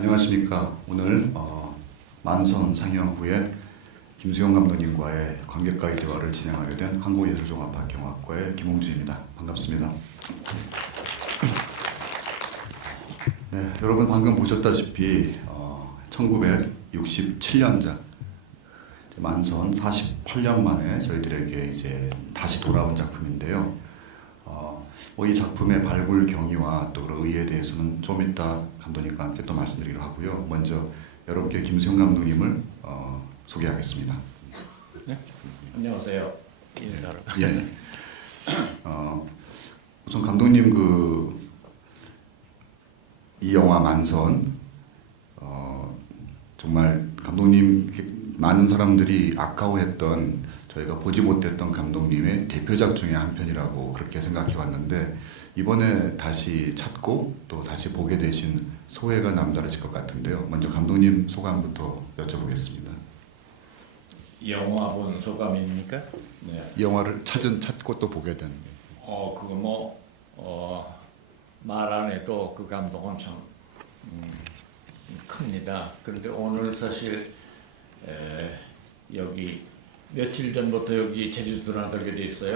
안녕하십니까. 오늘 만선 상영 후에 김수영 감독님과의 관객과의 대화를 진행하게 된 한국예술종합학경학과의 김홍주입니다. 반갑습니다. 네, 여러분 방금 보셨다시피 1967년작 만선 48년 만에 저희들에게 이제 다시 돌아온 작품인데요. 이 작품의 발굴 경위와 또 의의에 대해서는 좀 이따 감독님과 함께 또 말씀드리기로 하고요. 먼저 여러분께 김수영 감독님을 소개하겠습니다. 네? 안녕하세요. 인사로. 예. 우선 감독님 이 영화 만선 정말 감독님 많은 사람들이 아까워했던 저희가 보지 못했던 감독님의 대표작 중에 한 편이라고 그렇게 생각해 왔는데 이번에 다시 찾고 또 다시 보게 되신 소회가 남다르실 것 같은데요. 먼저 감독님 소감부터 여쭤보겠습니다. 이 영화 본 소감입니까? 네. 이 영화를 찾고 또 보게 된. 그거 말 안 해도 그 감동은 참 큽니다. 그런데 오늘 사실 여기 며칠 전부터 여기 제주도 나들게 돼 있어요.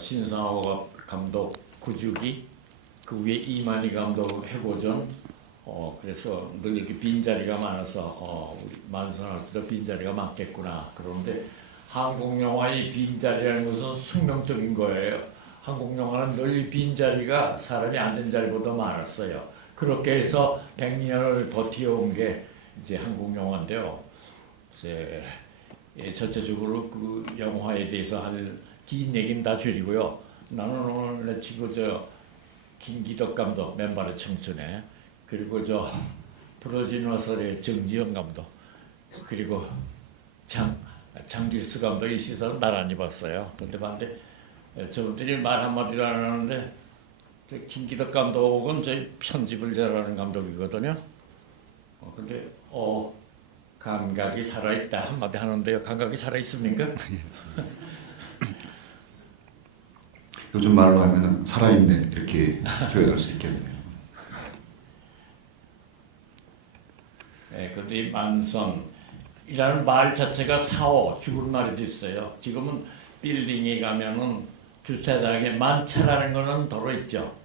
신상호 감독 구주기, 그 위에 이만희 감독 해고전. 그래서 늘 이렇게 빈자리가 많아서 우리 만선할 때도 빈자리가 많겠구나. 그런데 한국 영화의 빈자리라는 것은 숙명적인 거예요. 한국 영화는 늘 빈자리가 사람이 앉은 자리보다 많았어요. 그렇게 해서 100년을 버텨온 게 이제 한국 영화인데요. 전체적으로 그 영화에 대해서 할 긴 얘기는 다 줄이고요. 나는 오늘 내 친구 김기덕 감독 맨발의 청춘에, 그리고 부러진 화살의 정지영 감독, 그리고 장길수 감독의 시선은 나란히 봤어요. 근데 봤는데 저분들이 말 한마디도 안 하는데 김기덕 감독은 저희 편집을 잘하는 감독이거든요. 근데 감각이 살아있다 한마디 하는데요. 감각이 살아있습니까? 요즘 말로 하면은 살아있네 이렇게 표현할 수 있겠네요. 네, 근데 이 만선이라는 말 자체가 사오, 죽은 말이 됐어요. 지금은 빌딩에 가면은 주차장에 만차라는 거는 더러 있죠.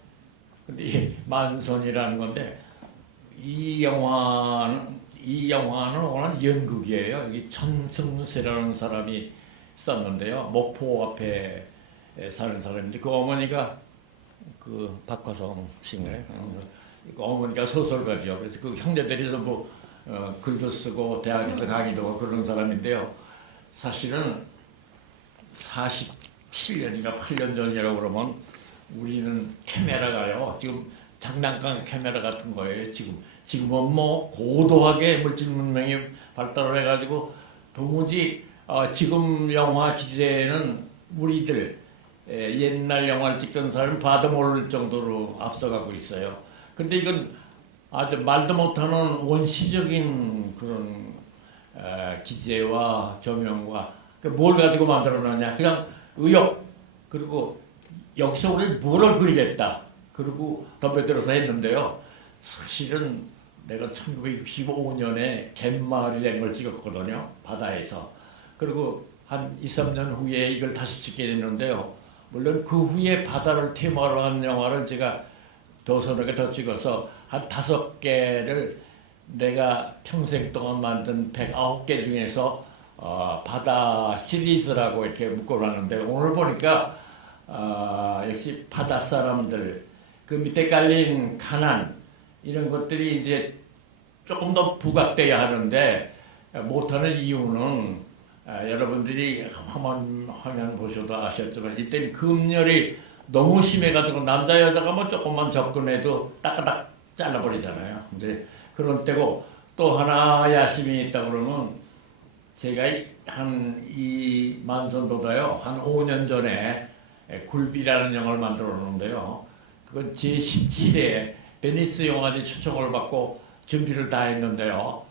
근데 이 만선이라는 건데 이 영화는 오늘 연극이에요. 이게 천승세라는 사람이 썼는데요. 목포 앞에 사는 사람인데 그 어머니가 그 박화성 씨인가요? 그 어머니가 소설가죠. 그래서 그 형제들이 전부 글도 쓰고 대학에서 강의도 하고 그런 사람인데요. 사실은 47년인가 8년 전이라고 그러면 우리는 카메라가요. 지금 장난감 카메라 같은 거예요. 지금은 고도하게 물질 문명이 발달을 해가지고 도무지 지금 영화 기재는 우리들 옛날 영화를 찍던 사람이 봐도 모를 정도로 앞서가고 있어요. 근데 이건 아주 말도 못하는 원시적인 그런 기재와 조명과 뭘 가지고 만들어놨냐. 그냥 의욕, 그리고 여기서 우리 뭐를 그리겠다. 그리고 덤벼들어서 했는데요. 사실은 내가 1965년에 갯마을이라는 걸 찍었거든요. 바다에서. 그리고 한 2, 3년 후에 이걸 다시 찍게 됐는데요. 물론 그 후에 바다를 테마로 한 영화를 제가 서너 개 더 찍어서 한 5개를 내가 평생 동안 만든 109개 중에서 바다 시리즈라고 이렇게 묶어놨는데 오늘 보니까 역시 바다 사람들, 그 밑에 깔린 가난 이런 것들이 이제 조금 더 부각돼야 하는데 못하는 이유는 여러분들이 화면 보셔도 아셨지만 이때 금열이 너무 심해가지고 남자 여자가 조금만 접근해도 따까닥 잘라버리잖아요. 근데 그런 때고 또 하나 야심이 있다 그러면 제가 이 만선보다요 한 5년 전에 굴비라는 영화를 만들어 놓는데요. 그건 제17회 베니스 영화제 초청을 받고 준비를 다 했는데요.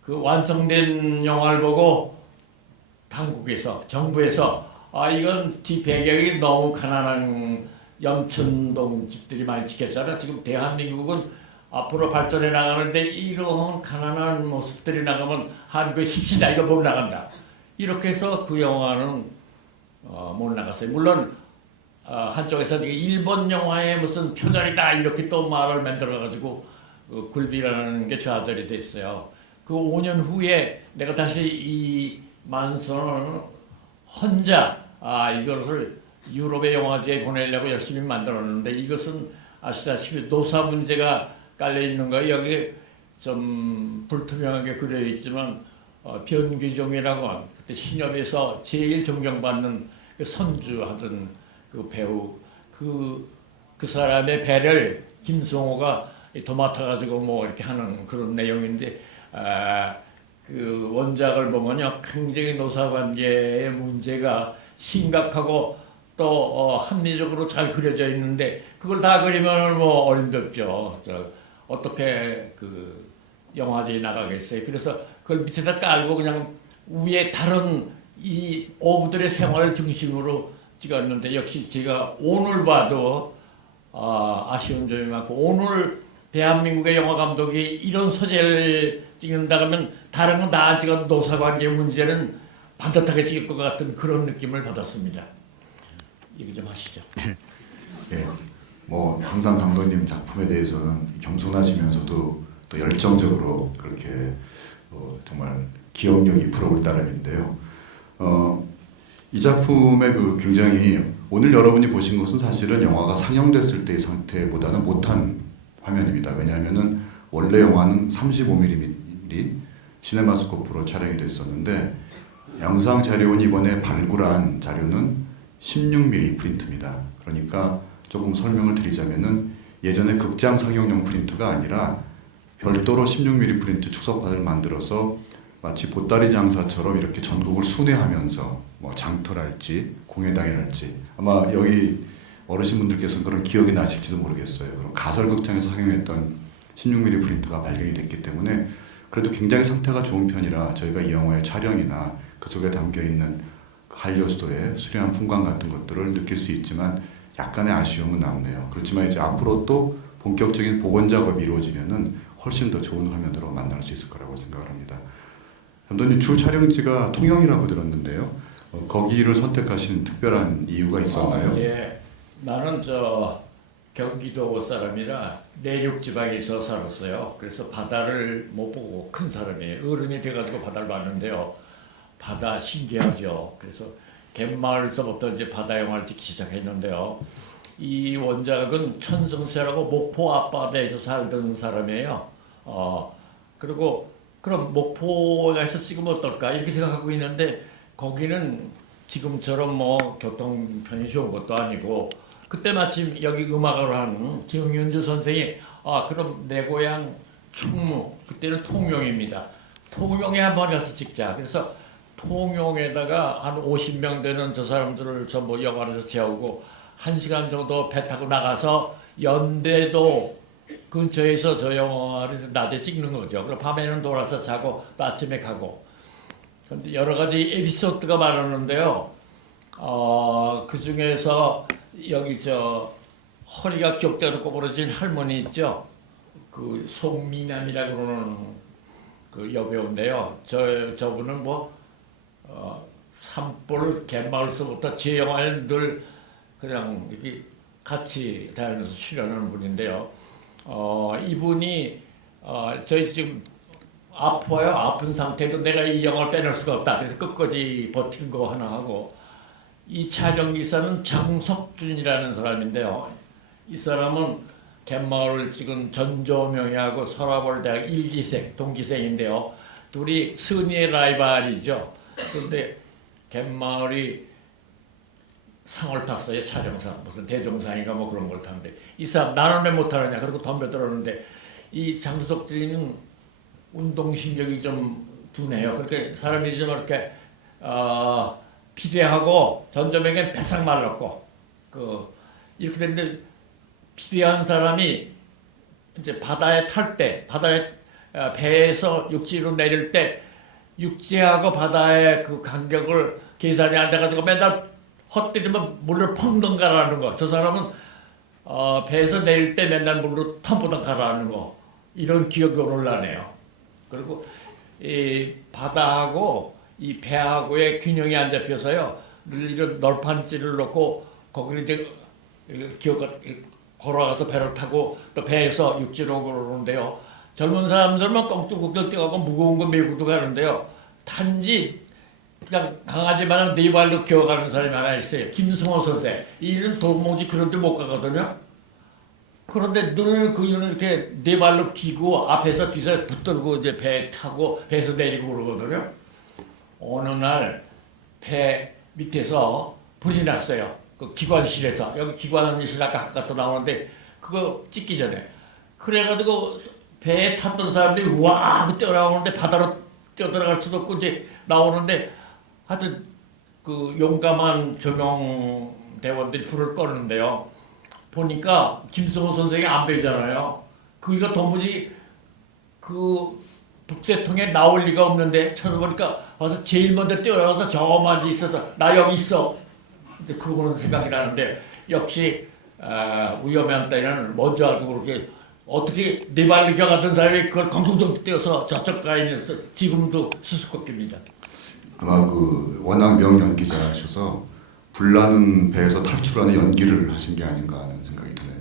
그 완성된 영화를 보고 당국에서 정부에서 이건 뒤 배경이 너무 가난한 염천동 집들이 많이 지켰잖아. 지금 대한민국은 앞으로 발전해 나가는데 이런 가난한 모습들이 나가면 한국의 힘쓰다 이거 못 나간다. 이렇게 해서 그 영화는 못 나갔어요. 물론 한쪽에서 일본 영화의 무슨 표절이다 이렇게 또 말을 만들어가지고 굴비라는 게 좌절이 됐어요. 그 5년 후에 내가 다시 이 만선을 혼자 이것을 유럽의 영화제에 보내려고 열심히 만들었는데 이것은 아시다시피 노사 문제가 깔려 있는 거예요. 여기 좀 불투명하게 그려 있지만 변기종이라고 그때 신협에서 제일 존경받는 그 선주하던 그 배우 그 사람의 배를 김성호가 도맡아가지고 뭐 이렇게 하는 그런 내용인데 그 원작을 보면요 굉장히 노사관계의 문제가 심각하고 또 합리적으로 잘 그려져 있는데 그걸 다 그리면 뭐 어림없죠. 어떻게 그 영화제에 나가겠어요. 그래서 그걸 밑에다 깔고 그냥 위에 다른 이 어부들의 생활 중심으로 찍었는데 역시 제가 오늘 봐도 아쉬운 점이 많고 오늘 대한민국의 영화 감독이 이런 소재를 찍는다 하면 다른 건 다 안 찍어도 노사관계 문제는 반듯하게 찍을 것 같은 그런 느낌을 받았습니다. 얘기 좀 하시죠. 예, 뭐 항상 감독님 작품에 대해서는 겸손하시면서도 또 열정적으로 그렇게 정말 기억력이 부러울 따름인데요. 이 작품의 그 굉장히 오늘 여러분이 보신 것은 사실은 영화가 상영됐을 때의 상태보다는 못한 화면입니다. 왜냐하면은 원래 영화는 35mm 시네마스코프로 촬영이 됐었는데 영상 자료는 이번에 발굴한 자료는 16mm 프린트입니다. 그러니까 조금 설명을 드리자면은 예전에 극장 상영용 프린트가 아니라 별도로 16mm 프린트 축소판을 만들어서 마치 보따리 장사처럼 이렇게 전국을 순회하면서 뭐 장터랄지 공예당이랄지 아마 여기 어르신분들께서는 그런 기억이 나실지도 모르겠어요. 그럼 가설극장에서 상영했던 16mm 프린트가 발견이 됐기 때문에 그래도 굉장히 상태가 좋은 편이라 저희가 이 영화의 촬영이나 그 속에 담겨있는 한려수도의 수려한 풍광 같은 것들을 느낄 수 있지만 약간의 아쉬움은 남네요. 그렇지만 이제 앞으로 또 본격적인 복원 작업이 이루어지면은 훨씬 더 좋은 화면으로 만날 수 있을 거라고 생각을 합니다. 감독님 주 촬영지가 통영이라고 들었는데요. 거기를 선택하신 특별한 이유가 있었나요? 예, 나는 경기도 사람이라 내륙 지방에서 살았어요. 그래서 바다를 못 보고 큰 사람이에요. 어른이 돼가지고 바다를 봤는데요. 바다 신기하죠. 그래서 갯마을서부터 이제 바다 영화를 찍기 시작했는데요. 이 원작은 천성세라고 목포 앞바다에서 살던 사람이에요. 그리고 그럼 목포에서 찍으면 어떨까 이렇게 생각하고 있는데 거기는 지금처럼 뭐 교통편이 좋은 것도 아니고 그때 마침 여기 음악을 하는 정윤주 선생이 그럼 내 고향 충무 그때는 통영입니다. 통영에 한번 가서 찍자. 그래서 통영에다가 한 50명 되는 저 사람들을 전부 영화에서 재우고 1시간 정도 배 타고 나가서 연대도 근처에서 저 영화를 낮에 찍는 거죠. 그리고 밤에는 돌아서 자고 또 아침에 가고. 그런데 여러 가지 에피소드가 많았는데요. 그 중에서 여기 허리가 격자로 꼬부러진 할머니 있죠. 그 송미남이라고 그러는 그 여배우인데요. 저분은 산불 갯마을서부터 제 영화에 늘 그냥 이렇게 같이 다니면서 출연하는 분인데요. 이분이 저희 지금 아파요. 아픈 상태도 내가 이 영화를 빼낼 수가 없다. 그래서 끝까지 버틴 거 하나 하고 이 촬영 기사는 장석준이라는 사람인데요. 이 사람은 갯마을을 찍은 전조명이하고 서라벌대학 1기생, 동기생인데요. 둘이 선의의 라이벌이죠. 그런데 갯마을이 상을 탔어요. 촬영상 무슨 대종상인가 뭐 그런 걸 탔는데 이 사람 나는 왜 못하느냐 그러고 덤벼들었는데 이 장석준은 운동신경이 좀 둔해요. 그렇게 사람이 좀 이렇게 비대하고 전조명엔 배싹 말랐고 이렇게 됐는데 비대한 사람이 이제 바다에 탈 때 바다에 배에서 육지로 내릴 때 육지하고 바다의 그 간격을 계산이 안 돼가지고 맨날 헛되지만 물을 펑덩 가라앉는 거. 저 사람은 배에서 내릴 때 맨날 물로 텀보덩 가라앉는 거. 이런 기억이 오늘나네요. 그리고 이 바다하고 이 배하고의 균형이 안 잡혀서요. 늘 이런 널판지를 놓고 거기를 이제 걸어가서 배를 타고 또 배에서 육지로 걸어오는데요. 젊은 사람들만 껑충껑충 뛰어가고 무거운 거 메고도 가는데요. 단지 그냥 강아지 마냥 네 발로 기어가는 사람이 하나 있어요. 김승호 선생. 이는 도무지 그런 데 못 가거든요. 그런데 늘 그는 이렇게 네 발로 기고 앞에서 뒤에서 붙들고 이제 배 타고 배에서 내리고 그러거든요. 어느 날 배 밑에서 불이 났어요. 그 기관실에서. 여기 기관실 아까 갖다 나오는데 그거 찍기 전에. 그래가지고 배에 탔던 사람들이 와 하고 뛰어나오는데 바다로 뛰어들어갈 수도 없고 이제 나오는데 하여튼 그 용감한 조명대원들이 불을 꺼는데요. 보니까 김승호 선생이 안 배잖아요. 그니까 도무지 그 북새통에 나올 리가 없는데 쳐다보니까 와서 제일 먼저 뛰어나와서 저 맞이 있어서 나 여기 있어. 이제 그거는 생각이 나는데 역시 위험한 때는 먼저 알고 그렇게 어떻게 네 발로 기어갔던 사람이 그걸 강동정 뛰어서 저쪽 가인에서 지금도 수수께끼입니다. 아마 그 워낙 명연기자셔서 불나는 배에서 탈출하는 연기를 하신 게 아닌가 하는 생각이 드네요.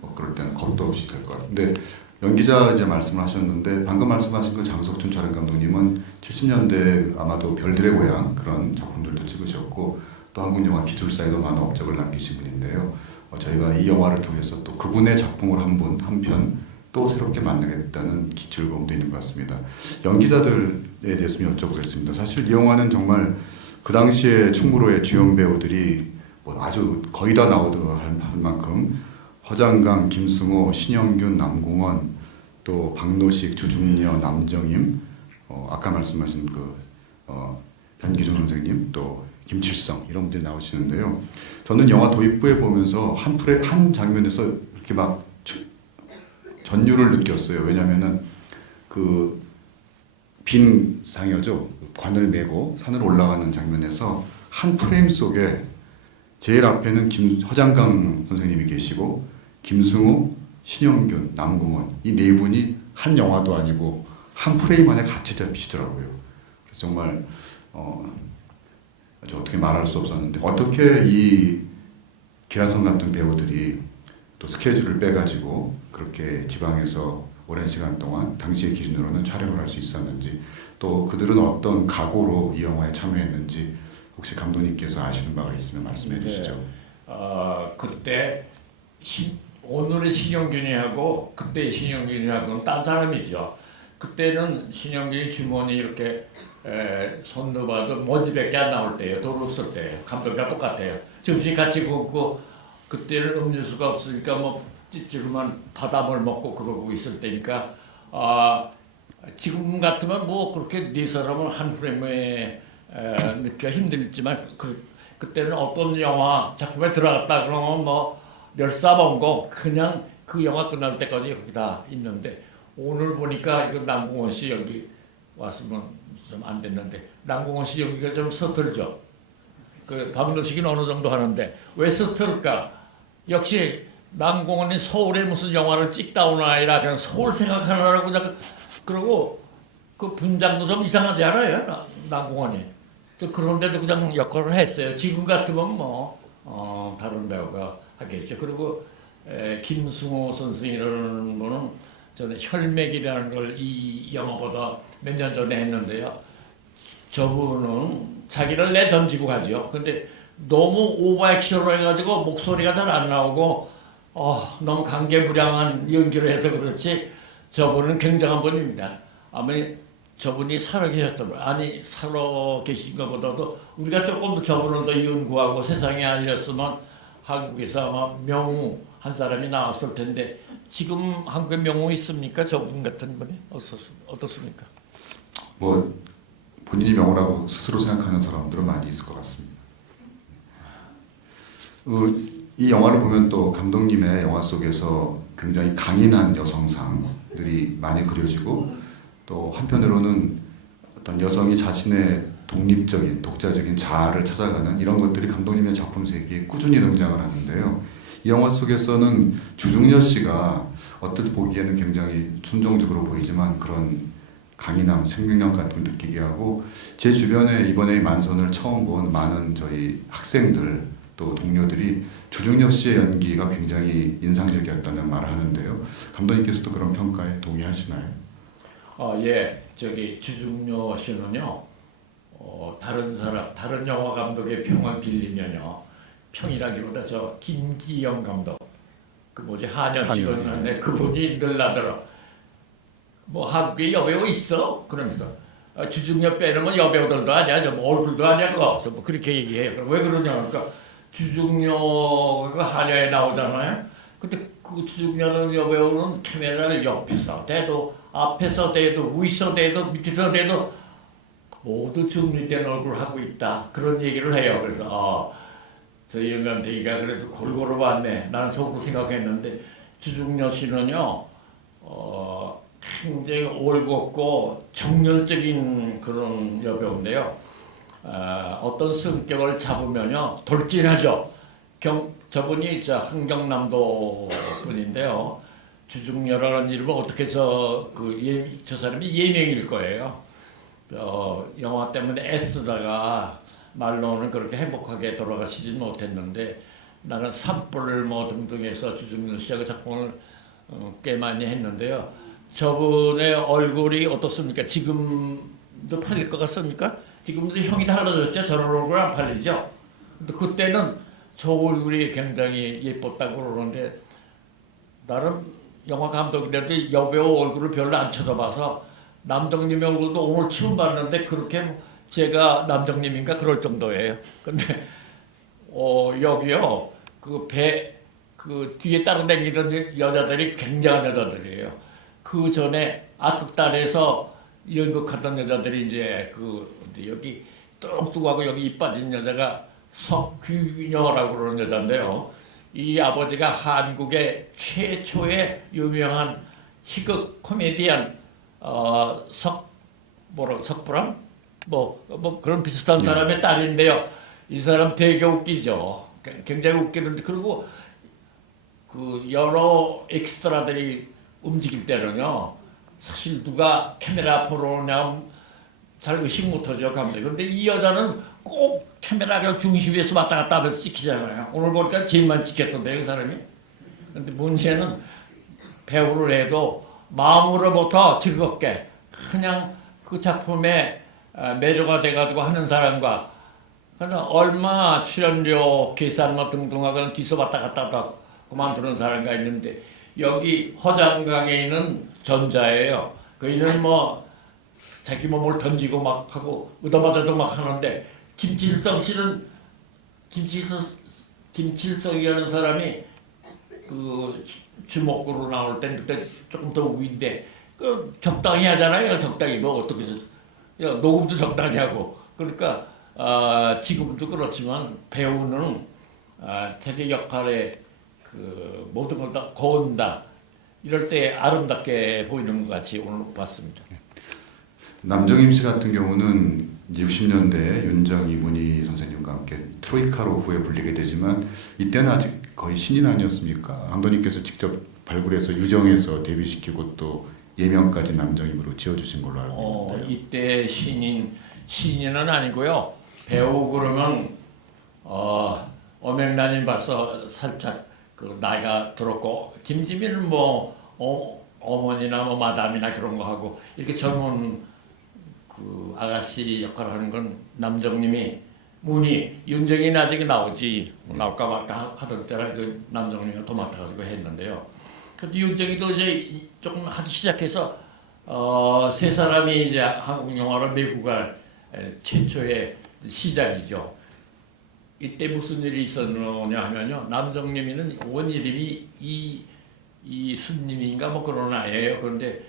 뭐 그럴 때는 겁도 없이 될 것 같은데 연기자 이제 말씀을 하셨는데 방금 말씀하신 그 장석준 촬영 감독님은 70년대 아마도 별들의 고향 그런 작품들도 찍으셨고 또 한국 영화 기술사에도 많은 업적을 남기신 분인데요. 저희가 이 영화를 통해서 또 그분의 작품을 한 편 또 새롭게 만나겠다는 즐거움도 있는 것 같습니다. 연기자들에 대해서 좀 여쭤보겠습니다. 사실 이 영화는 정말 그 당시에 충무로의 주연 배우들이 뭐 아주 거의 다 나오도 할 만큼 허장강, 김승호, 신영균, 남궁원, 또 박노식, 주중녀, 남정임, 아까 말씀하신 그 변기준 선생님, 또 김칠성 이런 분들이 나오시는데요. 저는 영화 도입부에 보면서 한 장면에서 이렇게 막 전율을 느꼈어요. 왜냐하면은 그 빈 상여죠. 관을 메고 산을 올라가는 장면에서 한 프레임 속에 제일 앞에는 허장강 선생님이 계시고 김승호, 신영균, 남궁원 이 네 분이 한 영화도 아니고 한 프레임 안에 같이 잡히시더라고요. 그래서 정말 아주 어떻게 말할 수 없었는데 어떻게 이 기라성 같은 배우들이 또 스케줄을 빼가지고 그렇게 지방에서 오랜 시간 동안 당시의 기준으로는 촬영을 할 수 있었는지 또 그들은 어떤 각오로 이 영화에 참여했는지 혹시 감독님께서 아시는 바가 있으면 말씀해 주시죠. 그때 오늘의 신영균이하고 그때의 신영균이하고는 딴 사람이죠. 그때는 신영균이 주머니 이렇게 손 넣어봐도 먼지밖에 안 나올 때예요. 돈 없을 때예요. 감독과 똑같아요. 점심 같이 걷고 그때는 음료수가 없으니까 뭐 찌찌로만 바닷물 먹고 그러고 있을 때니까 지금 같으면 뭐 그렇게 네 사람을 한 프레임에 넣기가 힘들지만 그때는 어떤 영화 작품에 들어갔다 그러면 뭐 멸사범공 그냥 그 영화 끝날 때까지 거기 다 있는데 오늘 보니까 이거 남궁원 씨 여기 왔으면 좀 안 됐는데 남궁원 씨 여기가 좀 서툴죠. 그 박노식이는 어느 정도 하는데 왜 서툴까? 역시 남궁원이 서울에 무슨 영화를 찍다 오는 아이라 그냥 서울 생각하느라고 그러고 그 분장도 좀 이상하지 않아요? 남궁원이. 그런데도 그냥 역할을 했어요. 지금 같으면 뭐 다른 배우가 하겠죠. 그리고 김승호 선생이라는 분은 저는 혈맥이라는 걸 이 영화보다 몇 년 전에 했는데요. 저분은 자기를 내던지고 가죠. 근데 너무 오버액션을 해가지고 목소리가 잘 안 나오고 너무 감개무량한 연기를 해서 그렇지 저분은 굉장한 분입니다. 아마 저분이 살아 계셨던 분 아니 살아 계신 것보다도 우리가 조금 더 저분을 더 연구하고 세상에 알렸으면 한국에서 아마 명우 한 사람이 나왔을 텐데 지금 한국에 명우 있습니까? 저분 같은 분이 어떻습니까? 뭐 본인이 명우라고 스스로 생각하는 사람들은 많이 있을 것 같습니다. 이 영화를 보면 또 감독님의 영화 속에서 굉장히 강인한 여성상들이 많이 그려지고 또 한편으로는 어떤 여성이 자신의 독립적인 독자적인 자아를 찾아가는 이런 것들이 감독님의 작품 세계에 꾸준히 등장을 하는데요. 이 영화 속에서는 주중녀 씨가 어떻게 보기에는 굉장히 순종적으로 보이지만 그런 강인함, 생명력 같은 걸 느끼게 하고 제 주변에 이번에 만선을 처음 본 많은 저희 학생들 또 동료들이 주중녀 씨의 연기가 굉장히 인상적이었다는 말을 하는데요. 감독님께서도 그런 평가에 동의하시나요? 예, 저기 주중녀 씨는요, 다른 영화 감독의 평을 빌리면요, 평이라기보다 저 김기영 감독, 그 뭐지 한연 찍었는데 그분이 늘 나더러 뭐 한국에 여배우 있어? 그러면서 주중녀 빼놓으면 여배우들도 아니야, 뭐 얼굴도 아니야 그거, 뭐 그렇게 얘기해요. 그럼 왜 그러냐 그러니까 주중녀가 한여에 나오잖아요. 근데 그 주중녀는 여배우는 카메라를 옆에서 대도 앞에서 대도 위에서 대도 밑에서 대도 모두 정리된 얼굴 하고 있다 그런 얘기를 해요. 그래서 저희 영감탱이가 그래도 골고루 봤네. 나는 속으로 생각했는데 주중녀 씨는요 굉장히 올곧고 정열적인 그런 여배우인데요. 어떤 성격을 잡으면요 돌진하죠. 저분이 저 한경남도 분인데요. 주중녀라는 이름을 어떻게 해서 저 사람이 예명일 거예요. 영화 때문에 애쓰다가 말로는 그렇게 행복하게 돌아가시진 못했는데 나는 산불 뭐 등등해서 주중녀 씨하고 작품을 꽤 많이 했는데요. 저분의 얼굴이 어떻습니까? 지금도 팔릴 것 같습니까? 지금도 형이 달라졌죠. 저런 얼굴 안 팔리죠. 근데 그때는 저 얼굴이 굉장히 예뻤다고 그러는데 나는 영화 감독인데도 여배우 얼굴을 별로 안 쳐다봐서 남정님 얼굴도 오늘 처음 봤는데 그렇게 제가 남정님인가 그럴 정도예요. 근데 여기요 그 뒤에 따라다니던 여자들이 굉장한 여자들이에요. 그 전에 악극단에서 연극하던 여자들이 이제 여기 뚱뚱하고 여기 입 빠진 여자가 석규녀라고 그러는 여자인데요. 이 아버지가 한국의 최초의 유명한 희극 코미디언 석불암 뭐 그런 비슷한 사람의 딸인데요. 이 사람 되게 웃기죠. 굉장히 웃기는데 그리고 그 여러 엑스트라들이 움직일 때는요. 사실 누가 카메라 앞으로 오냐면 잘 의식 못하죠 감독이. 근데 이 여자는 꼭 카메라가 중심에서 왔다 갔다 하면서 찍히잖아요. 오늘 보니까 제일만 찍혔던데 그 사람이. 근데 문제는 배우를 해도 마음으로부터 즐겁게 그냥 그 작품에 매료가 돼가지고 하는 사람과 그냥 얼마 출연료 계산 뭐 등등하고 뒤서 왔다 갔다 하다 그만두는 사람과 있는데 여기 허장강에 있는 전자예요. 그이는 뭐 자기 몸을 던지고 막 하고 얻어맞아도 막 하는데 김칠성 씨는 김칠성이라는 사람이 그 주목구로 나올 땐 그때 조금 더 위인데 그 적당히 하잖아요. 적당히 뭐 어떻게 녹음도 적당히 하고 그러니까 지금도 그렇지만 배우는 자기 역할에 그 모든 걸 다 거운다 이럴 때 아름답게 보이는 것 같이 오늘 봤습니다. 남정임 씨 같은 경우는 60년대 윤정희 문희 선생님과 함께 트로이카로 후에 불리게 되지만 이때는 아직 거의 신인 아니었습니까? 감독님께서 직접 발굴해서 유정해서 데뷔시키고 또 예명까지 남정임으로 지어주신 걸로 알고 있는데요. 이때 신인은 아니고요. 배우 그러면 어맹란인 봐서 살짝 그 나이가 들었고 김지민은 뭐 어머니나 뭐 마담이나 그런 거 하고 이렇게 젊은 그 아가씨 역할을 하는 건 남정님이 문희 윤정이 나중에 나오지 나올까 말까 하던 때라 그 남정님이 더 맡아가지고 했는데요. 근데 윤정이도 이제 조금 하기 시작해서 세 사람이 이제 한국 영화를 메고갈 최초의 시작이죠. 이때 무슨 일이 있었느냐 하면요. 남정님이는 원 이름이 이순님인가 뭐 그런 아이예요. 그런데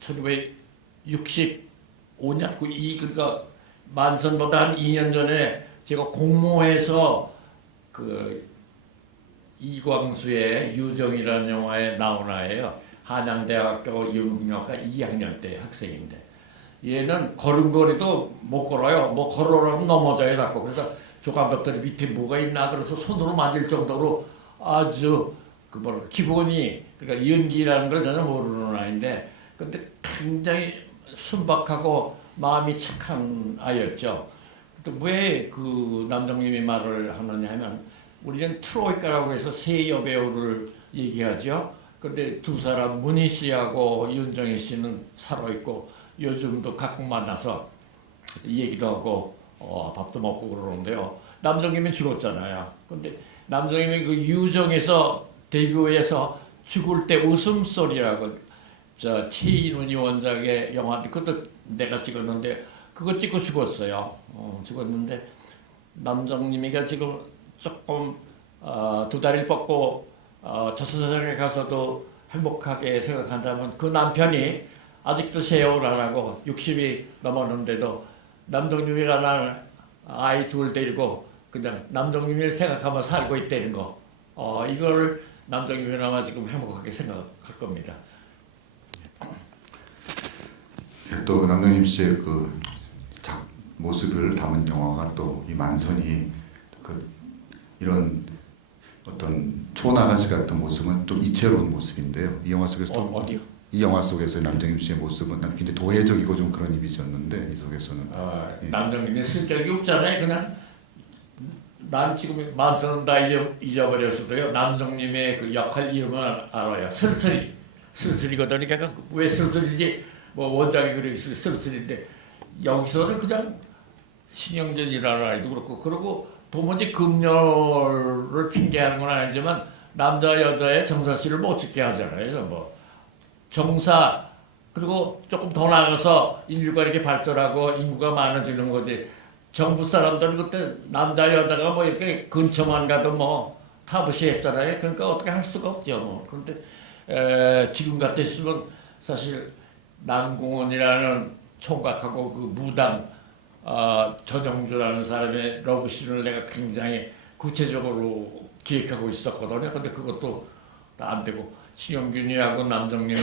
1965년 그러니까 만선보다 한 2년 전에 제가 공모해서 그 이광수의 유정이라는 영화에 나온 아이예요. 한양대학교 연극영화과 2학년 때 학생인데 얘는 걸음걸이도 못 걸어요. 뭐 걸어라면 넘어져요 자꾸. 그래서 조감독들이 밑에 뭐가 있나 그래서 손으로 만질 정도로 아주 그 뭐랄까 기본이 그러니까 연기라는 걸 전혀 모르는 아이인데 근데 굉장히 순박하고 마음이 착한 아이였죠. 왜 그 남정님이 말을 하느냐 하면 우리는 트로이카라고 해서 세 여배우를 얘기하죠. 근데 두 사람 문희 씨하고 윤정희 씨는 살아있고 요즘도 가끔 만나서 얘기도 하고 밥도 먹고 그러는데요. 남정님이 죽었잖아요. 근데 남정님이 그 유정에서 데뷔해서 죽을 때 웃음소리라고 저 최인훈이 원작의 영화인데 그것도 내가 찍었는데 그거 찍고 죽었어요. 죽었는데 남정님이가 지금 조금 두 다리를 뻗고 저 세상에 가서도 행복하게 생각한다면 그 남편이 아직도 세월을 안 하고 60이 넘었는데도 남정님이라는 아이 둘 데리고 그냥 남정님을 생각하며 살고 있다는 거. 이걸 남정님이 아마 지금 행복하게 생각할 겁니다. 또 남정님 씨의 그 모습을 담은 영화가 또 이 만선이 그 이런 어떤 촌아가씨 같은 모습은 좀 이채로운 모습인데요. 이 영화 속에서 또 어디요? 이 영화 속에서 남정님 씨의 모습은 굉장히 도회적이고 좀 그런 이미지였는데 이 속에서는 남정님이 쓸데기 없잖아요. 그냥 난 지금 만선은 다 잊어버렸어도요. 남정님의 그 역할 이름을 알아요. 슬슬이거든요. 그러니까 왜 슬슬인지 뭐 원작이 그렇게 슬슬인데 여기서는 그냥 신영전이라는 아이도 그렇고 그리고 도무지 금요를 핑계하는 건 아니지만 남자 여자의 정사씨를 못 찍게 하잖아요. 뭐 정사 그리고 조금 더 나가서 인류가 이렇게 발전하고 인구가 많아지는 거지. 정부 사람들은 그때 남자 여자가 뭐 이렇게 근처만 가도 뭐 타부시했잖아요. 그러니까 어떻게 할 수가 없죠. 뭐. 그런데 지금 같았으면 사실 남궁원이라는 총각하고 그 무당 전영주라는 사람의 러브씬을 내가 굉장히 구체적으로 기획하고 있었거든요. 근데 그것도 안 되고 신영균이하고 남정님의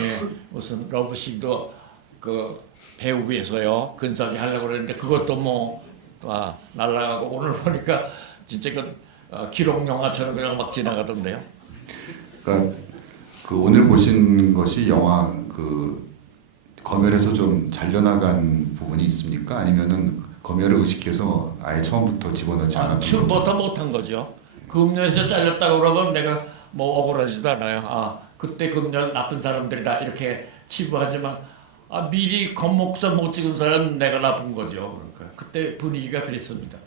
무슨 러브씬도 그 배우부에서요 근사하게 하려고 그랬는데 그것도 뭐 날라가고 오늘 보니까 진짜 그 기록 영화처럼 그냥 막 지나가던데요. 그러니까 그 오늘 보신 것이 영화 그 검열에서 좀 잘려나간 부분이 있습니까? 아니면은 검열을 의식해서 아예 처음부터 집어넣지 않았던 거죠? 처음부터 못한 거죠. 금년에서 잘렸다고 그러면 내가 뭐 억울하지도 않아요. 그때 금년 나쁜 사람들이다 이렇게 치부하지만 미리 겉목선 못 찍은 사람은 내가 나쁜 거죠. 그러니까 그때 분위기가 그랬습니다.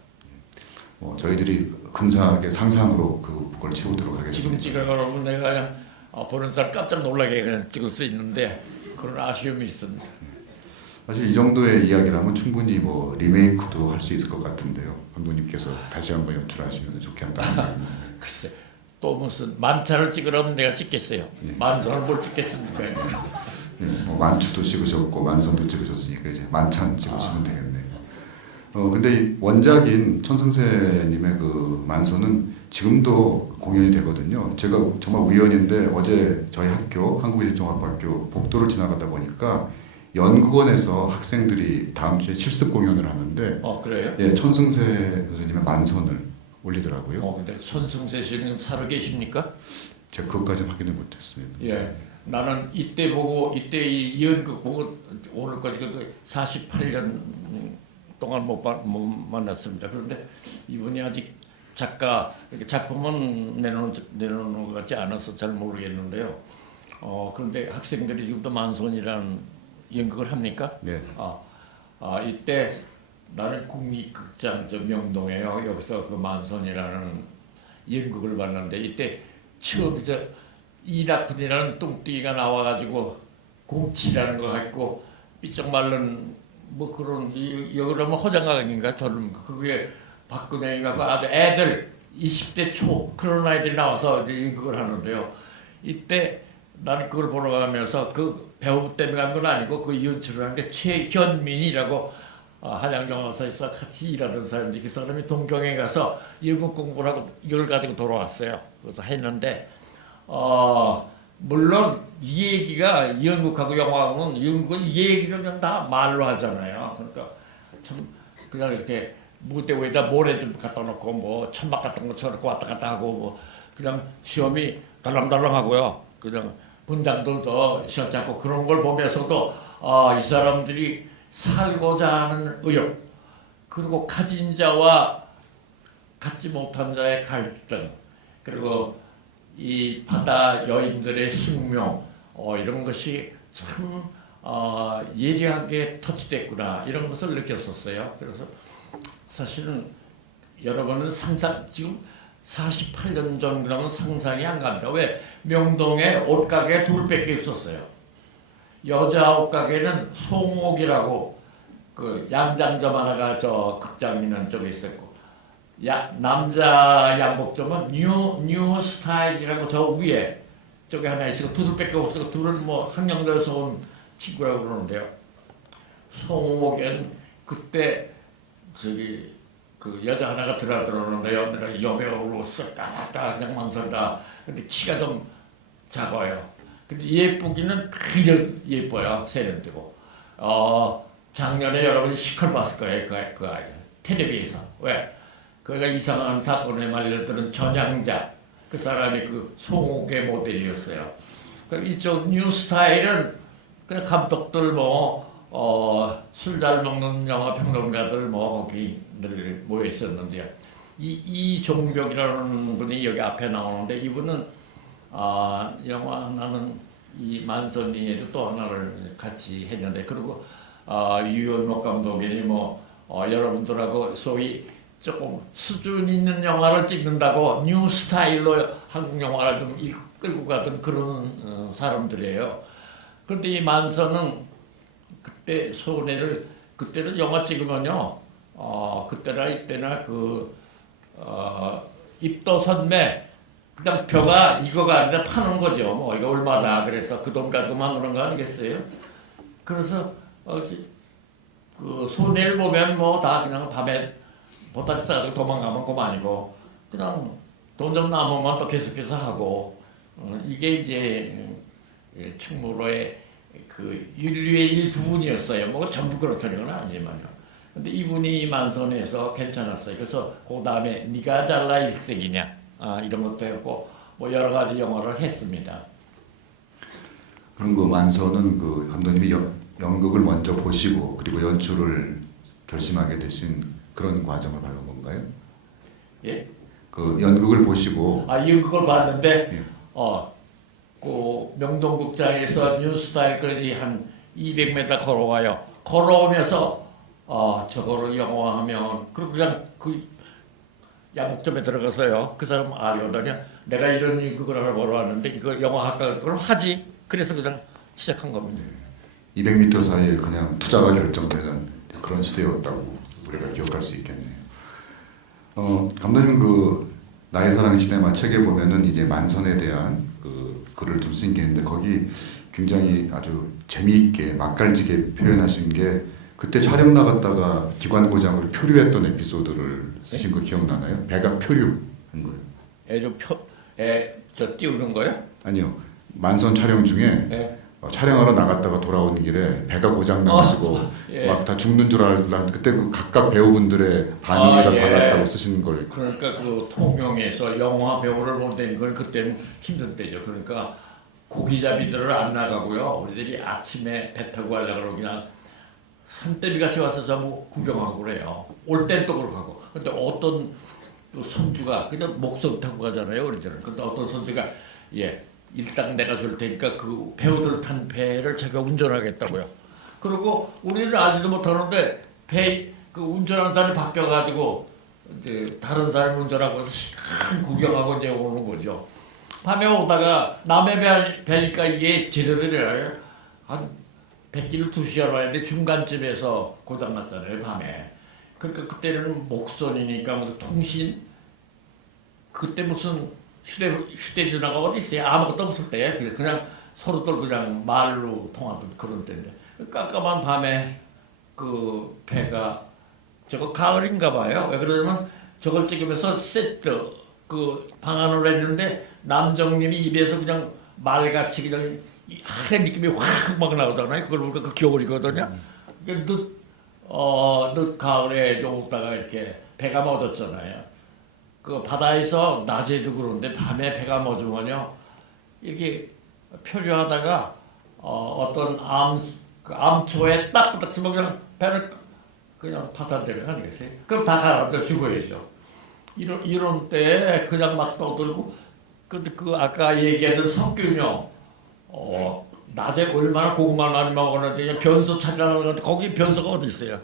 저희들이 근사하게 상상으로 그걸 채우도록 하겠습니다. 지금 찍어놓으면 내가 그냥 보는 사람 깜짝 놀라게 그냥 찍을 수 있는데 그런 아쉬움이 있습니다. 사실 이 정도의 이야기라면 충분히 뭐 리메이크도 할 수 있을 것 같은데요. 감독님께서 다시 한번 연출하시면 좋겠다 생각합니다. 글쎄 또 무슨 만차를 찍으라면 내가 찍겠어요. 만선을 뭘 찍겠습니까? 뭐 만추도 찍으셨고 만선도 찍으셨으니까 이제 만찬 찍으시면 되겠네요. 근데 이 원작인 천승세님의 그 만선은 지금도 공연이 되거든요. 제가 정말 우연인데 어제 저희 학교 한국예술종합학교 복도를 지나가다 보니까 연극원에서 학생들이 다음 주에 실습 공연을 하는데 그래요? 예, 천승세 선생님의 만선을 올리더라고요. 근데 천승세 씨는 살아 계십니까? 제가 그것까지는 확인을 못했습니다. 예. 나는 이때 보고 이때 이 연극 보고 오늘까지 그 48년 동안 못 만났습니다. 그런데 이분이 아직 작품은 내놓은 것 같지 않아서 잘 모르겠는데요. 그런데 학생들이 지금도 만선이라는 연극을 합니까? 네. 이때 나는 국립극장 저 명동에요. 여기서 그 만선이라는 연극을 봤는데 이때 처음 이낙훈이라는 뚱뚱이가 나와가지고 공치라는 거 갖고 삐쩍 말른 뭐 그런 여기라면 허장각인가 저는 그게 박근혜가 아주 애들 20대 초 그런 아이들이 나와서 이제 그걸 하는데요. 이때 나는 그걸 보러 가면서 그 배우 때문에 간 건 아니고 그 연출을 한 게 최현민이라고 한양영화사에서 같이 일하던 사람인데 그 사람이 동경에 가서 연극 공부를 하고 이걸 가지고 돌아왔어요. 그래서 했는데 물론 이 얘기가 연극하고 영화하고는 연극은 이 얘기를 그냥 다 말로 하잖아요. 그러니까 참 그냥 이렇게 무대 위에다 모래 좀 갖다 놓고 뭐 천막 같은 거 쳐놓고 왔다 갔다 하고 뭐 그냥 시험이 달랑달랑하고요. 그냥 분장들도 시원치 않고 그런 걸 보면서도 이 사람들이 살고자 하는 의욕 그리고 가진 자와 갖지 못한 자의 갈등 그리고 이 바다 여인들의 숙명 이런 것이 참 예리하게 터치됐구나 이런 것을 느꼈었어요. 그래서 사실은 여러분은 지금 48년 전 그러면 상상이 안 갑니다. 왜? 명동에 옷가게 둘밖에 없었어요. 여자 옷가게는 송옥이라고 그 양장점 하나가 저 극장 있는 쪽에 있었고 남자 양복점은 뉴 스타일이라고 저 위에 쪽에 하나 있었고 둘밖에 없었고 둘은 뭐 한경도에서 온 친구라고 그러는데요. 송옥에는 그때 저기 그 여자 하나가 들어오는데요. 내가 여배우로서 까맣다 그냥 망설다. 근데 키가 좀 작아요. 근데 예쁘기는 그저 예뻐요. 세련되고. 작년에 여러분이 시컬 봤을 거예요. 그 아이 텔레비에서. 왜? 그가 이상한 사건에 말려드는 전향자. 그 사람이 그 송옥의 모델이었어요. 이쪽 뉴 스타일은 그냥 감독들 술 잘 먹는 영화 평론가들 거기 늘 모여 있었는데요. 이종벽이라는 분이 여기 앞에 나오는데 이분은 영화 나는 이 만선이에도 또 하나를 같이 했는데 그리고 유연목 감독이 여러분들하고 소위 조금 수준 있는 영화를 찍는다고 뉴 스타일로 한국 영화를 좀 끌고 가던 그런 사람들이에요. 그런데 이 만선은 그때 그때는 영화 찍으면요, 그때나 이때나 입도선매 그냥 벼가 이거가 아니라 파는 거죠. 이거 얼마다 그래서 그 돈 가지고 만드는 거 아니겠어요? 그래서 그 손해를 보면 다 그냥 밤에 보따리 싸가지고 도망가면 그만이고 그냥 돈 좀 남으면 또 계속해서 하고 이게 이제 충무로의 그 윤리의 일부분이었어요. 전부 그렇다는 건 아니지만요. 근데 이분이 만선에서 괜찮았어요. 그래서 그 다음에 네가 잘라 일색이냐 이런 것도 했고 여러 가지 영화를 했습니다. 그럼 그 만선은 그 감독님이 연극을 먼저 보시고 그리고 연출을 결심하게 되신 그런 과정을 밟은 건가요? 예? 그 연극을 보시고 연극을 봤는데 예. 그 명동극장에서 뉴스타일까지 한 200m 걸어와요. 걸어오면서 저거를 영화하면 그리고 그냥 그 양복점에 들어가서요. 그 사람 알거든요. 내가 이런 연극을 하러 보러 왔는데 이거 영화할까 그걸 하지. 그래서 그냥 시작한 겁니다. 200m 사이에 그냥 투자가 결정되는 그런 시대였다고 우리가 기억할 수 있겠네요. 감독님 그 나의 사랑 시네마 책에 보면은 이제 만선에 대한 그 글을 좀 쓴 게 있는데 거기 굉장히 아주 재미있게 맛깔지게 표현하신 게 그때 촬영 나갔다가 기관 고장으로 표류했던 에피소드를 쓰신 거 기억나나요? 배가 표류한 거예요. 저 띄우는 거요? 아니요. 만선 촬영 중에 예. 촬영하러 나갔다가 돌아오는 길에 배가 고장 나가지고 예. 막 다 죽는 줄 알았는데 그때 그 각각 배우분들의 반응이 다 예. 달랐다고 쓰신 걸. 그러니까 그 통영에서 영화 배우를 본다는 건 그때는 힘든 때죠. 그러니까 고기잡이들을 안 나가고요. 우리들이 아침에 배 타고 가려고 그냥 산더미 같이 와서 전부 구경하고 그래요. 올 땐 또 그렇게 하고. 근데 어떤 또 선주가 그냥 목성 타고 가잖아요. 우리들은. 근데 어떤 선주가 일당 내가 줄 테니까 그 배우들 탄 배를 제가 운전하겠다고요. 그리고 우리는 알지도 못하는데 그 운전하는 사람이 바뀌어가지고 이제 다른 사람이 운전하고 시간 구경하고 이제 오는 거죠. 밤에 오다가 남의 배니까 이게 제대로 내려요. 한 100km 2시간 왔는데 중간쯤에서 고장났잖아요. 밤에. 그러니까 그때는 목선이니까 무슨 통신 그때 무슨 휴대전화가 어디 있어요? 아무것도 없을 때 그냥 서로들 그냥 말로 통하던 그런 때인데 깜깜한 밤에 그 배가 저거 가을인가 봐요. 왜 그러냐면 저걸 찍으면서 세트 그 방안을 했는데 남정님이 입에서 그냥 말같이 그냥 하얀 느낌이 확 막 나오잖아요. 그걸 보니까 그 겨울이거든요. 늦가을에 좀 오다가 이렇게 배가 멎었잖아요. 그 바다에서 낮에도 그런데 밤에 배가 멎으면요 이렇게 표류하다가 어떤 그 암초에 딱딱 치면 그냥 배를 그냥 파산되는 거겠어요. 그럼 다 가라앉아 죽어야죠. 이런 때 그냥 막 떠들고 근데 그 아까 얘기했던 석균요 낮에 얼마나 고구마를 많이 먹었는지 그냥 변소 찾아가는 건데 거기 변소가 어디 있어요?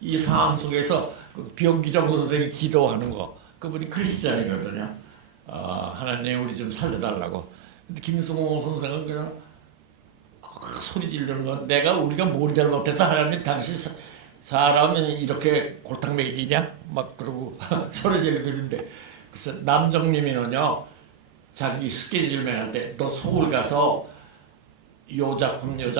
이 상황 속에서 그 비영기정 선생이 기도하는 거 그분이 크리스찬이거든요. 하나님 우리 좀 살려달라고. 근데 김승호 선생은 그냥 소리 지르는 건 우리가 뭘 잘못해서 하나님 당신 사람이 이렇게 골탕 먹이냐 막 그러고 소리 지르고 있는데 그래서 남정님이는요 자기 스케줄맨 한테 너 서울 가서 요 작품은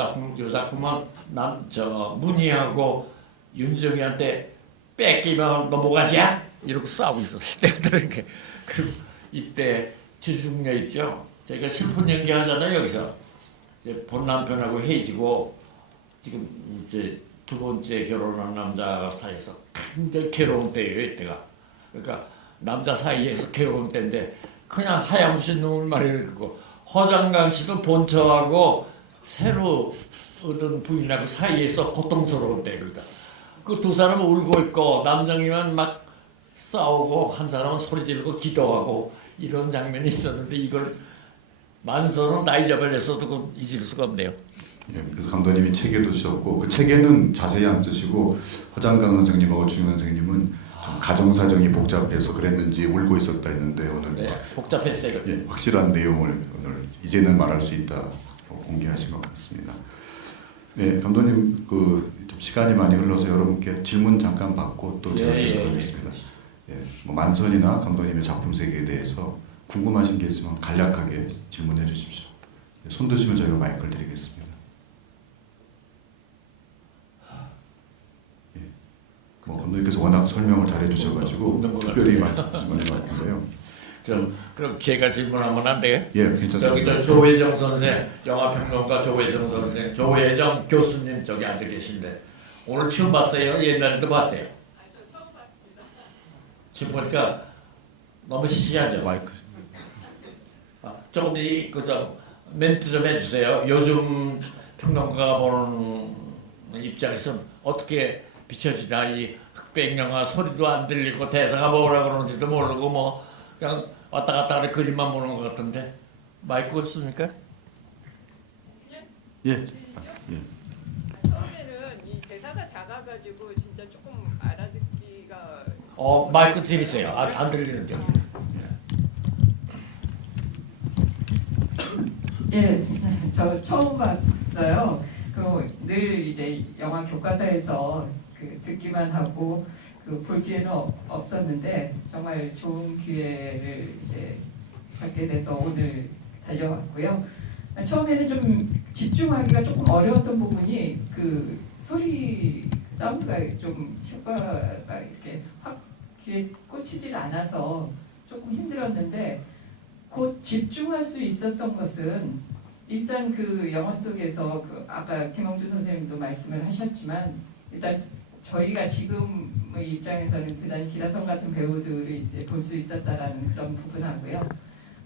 문희하고 윤정이한테 뺏기면 너 뭐가지야? 이러고 싸우고 있었어요. 내가 들으니까. 그리고 이때 주중녀 있죠. 저희가 슬픈 연기 하잖아요. 여기서 이제 본 남편하고 헤어지고 지금 이제 두 번째 결혼한 남자 사이에서 굉장히 괴로운 때예요. 이때가. 그러니까 남자 사이에서 괴로운 때인데 그냥 하염없이 눈물만 흘리고 허장강 씨도 본처하고 새로 얻은 부인하고 사이에서 고통스러운 때 그러니까 그 두 사람은 울고 있고 남정이만 막 싸우고 한 사람은 소리 지르고 기도하고 이런 장면이 있었는데 이걸 만선은 나이 잡아내서도 잊을 수가 없네요. 예, 그래서 감독님이 책에도 쓰셨고 그 책에는 자세히 안 쓰시고 허장강 선생님하고 주영 선생님은 좀 가정 사정이 복잡해서 그랬는지 울고 있었다 했는데 오늘 네, 복잡했어요. 예, 확실한 내용을 오늘 이제는 말할 수 있다 공개하신 것 같습니다. 예, 감독님 좀 시간이 많이 흘러서 여러분께 질문 잠깐 받고 또 제가 계속 하겠습니다. 예, 뭐 만선이나 감독님의 작품 세계에 대해서 궁금하신 게 있으면 간략하게 질문해 주십시오. 예, 손 드시면 저희가 마이크를 드리겠습니다. 예, 뭐 감독님께서 워낙 설명을 잘해 주셔가지고 특별히 말씀하신 것 같은데요. 그럼 제가 질문하면 안 돼요? 예, 괜찮습니다. 저기 조혜정 선생, 영화평론가 조혜정 선생, 조혜정 교수님 저기 앉아 계신데 오늘 처음 봤어요? 옛날에도 봤어요? 저 처음 봤습니다. 지금 보니까 너무 시시하죠? 마이크. 조금 그저 멘트 좀 해주세요. 요즘 평론가가 보는 입장에서 어떻게 비춰지나 이 흑백 영화 소리도 안 들리고 대사가 뭐라 그러는지도 모르고 뭐 그냥 왔다 갔다 하는 그림만 보는 것 같은데 마이크 없습니까? 예. 예. 처음에는 이 대사가 작아가지고 진짜 조금 알아듣기가 마이크 드리세요. 안 들리는데. 예, 저 처음 봤어요. 늘 이제 영화 교과서에서 듣기만 하고 볼 기회는 없었는데 정말 좋은 기회를 이제 갖게 돼서 오늘 달려왔고요. 처음에는 좀 집중하기가 조금 어려웠던 부분이 소리 사운드가 좀 효과가 이렇게 확 귀에 꽂히질 않아서 조금 힘들었는데 곧 집중할 수 있었던 것은 일단 영화 속에서 아까 김홍준 선생님도 말씀을 하셨지만 일단 저희가 지금의 입장에서는 그다지 기라성 같은 배우들을 이제 볼 수 있었다라는 그런 부분하고요.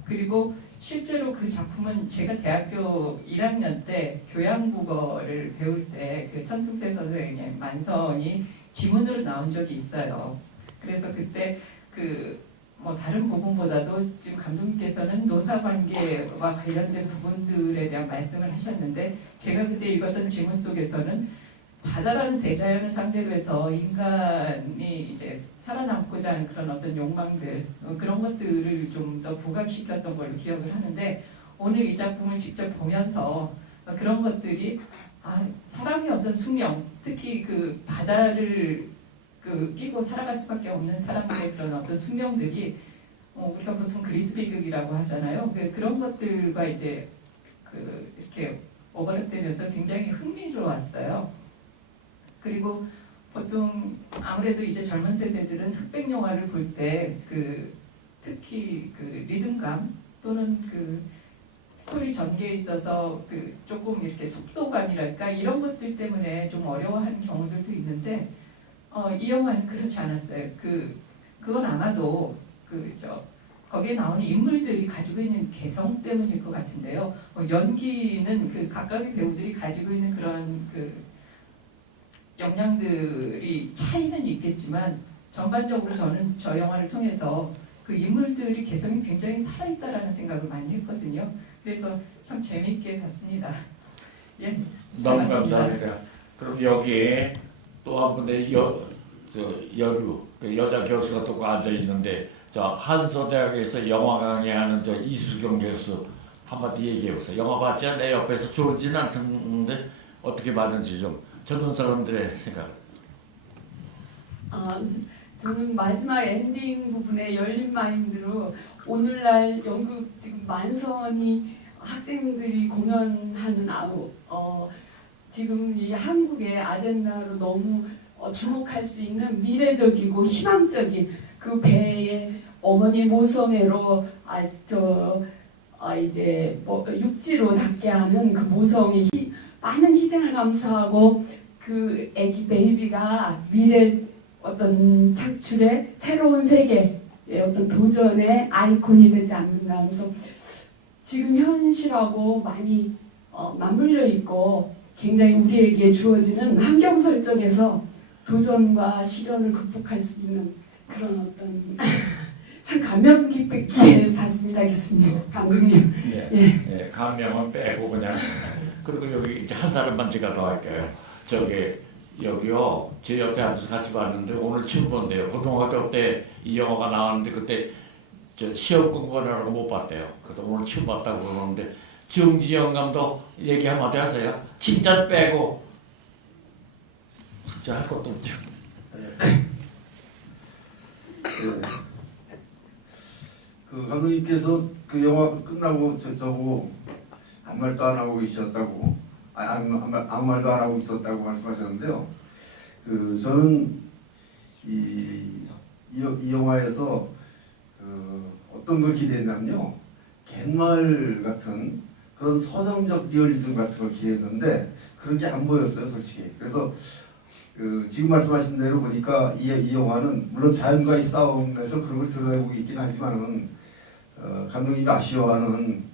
그리고 실제로 그 작품은 제가 대학교 1학년 때 교양국어를 배울 때 천승세 선생님 만선이 지문으로 나온 적이 있어요. 그래서 그때 뭐 다른 부분보다도 지금 감독님께서는 노사관계와 관련된 부분들에 대한 말씀을 하셨는데 제가 그때 읽었던 지문 속에서는 바다라는 대자연을 상대로 해서 인간이 이제 살아남고자 하는 그런 어떤 욕망들 그런 것들을 좀 더 부각시켰던 걸로 기억을 하는데 오늘 이 작품을 직접 보면서 그런 것들이 사람의 어떤 숙명 특히 바다를 끼고 살아갈 수밖에 없는 사람들의 그런 어떤 숙명들이 우리가 보통 그리스 비극이라고 하잖아요. 그런 것들과 이제 이렇게 오버랩되면서 굉장히 흥미로웠어요. 그리고 보통 아무래도 이제 젊은 세대들은 흑백 영화를 볼 때 특히 리듬감 또는 스토리 전개에 있어서 그 조금 이렇게 속도감이랄까 이런 것들 때문에 좀 어려워하는 경우들도 있는데 이 영화는 그렇지 않았어요. 그건 아마도 거기에 나오는 인물들이 가지고 있는 개성 때문일 것 같은데요. 연기는 그 각각의 배우들이 가지고 있는 그런 그 역량들이 차이는 있겠지만 전반적으로 저는 저 영화를 통해서 그 인물들이 개성이 굉장히 살아있다라는 생각을 많이 했거든요. 그래서 참 재미있게 봤습니다. 예, 잘 너무 봤습니다. 감사합니다. 그럼 여기에 또 한 분의 여류 그 여자 교수가 또 앉아 있는데 저 한서대학에서 영화 강의하는 저 이수경 교수 한마디 얘기해 보세요. 영화 봤지? 내 옆에서 좋지는 않던데 어떻게 봤는지 좀 젊은 사람들의 생각을. 저는 마지막 엔딩 부분에 열린 마인드로 오늘날 연극 지금 만선이 학생들이 공연하는 지금 이 한국의 아젠다로 너무 주목할 수 있는 미래적이고 희망적인 그 배에 어머니 모성애로 이제 육지로 닿게 하는 그 모성의 많은 희생을 감수하고 그 아기 베이비가 미래 어떤 창출의 새로운 세계의 어떤 도전의 아이콘이 되지 않는가 하면서 지금 현실하고 많이 맞물려 있고 굉장히 우리에게 주어지는 환경 설정에서 도전과 시련을 극복할 수 있는 그런 어떤 참 감명 깊게 봤습니다, 교수님, 감독님. 예, 감명은 빼고 그냥 그리고 여기 이제 한 사람만 제가 더 할게요. 여기요 제 옆에 앉아서 같이 봤는데 오늘 처음 본대요. 고등학교 때 이 영화가 나왔는데 그때 저 시험 공부하느라고 못 봤대요. 그래서 오늘 처음 봤다고 그러는데 정지영 감독 얘기 한마디 하세요. 칭찬 빼고 진짜 할 것도 없죠. 그 감독님께서 그 영화 끝나고 저보고 아무 말도 안 하고 계셨다고, 아무 말도 안 하고 있었다고 말씀하셨는데요. 저는 이 영화에서 어떤 걸 기대했냐면요, 갯마을 같은 그런 서정적 리얼리즘 같은 걸 기대했는데 그런 게 안 보였어요, 솔직히. 그래서 지금 말씀하신 대로 보니까 이 영화는 물론 자연과의 싸움에서 그런 걸 드러내고 있긴 하지만은 감독님이 아쉬워하는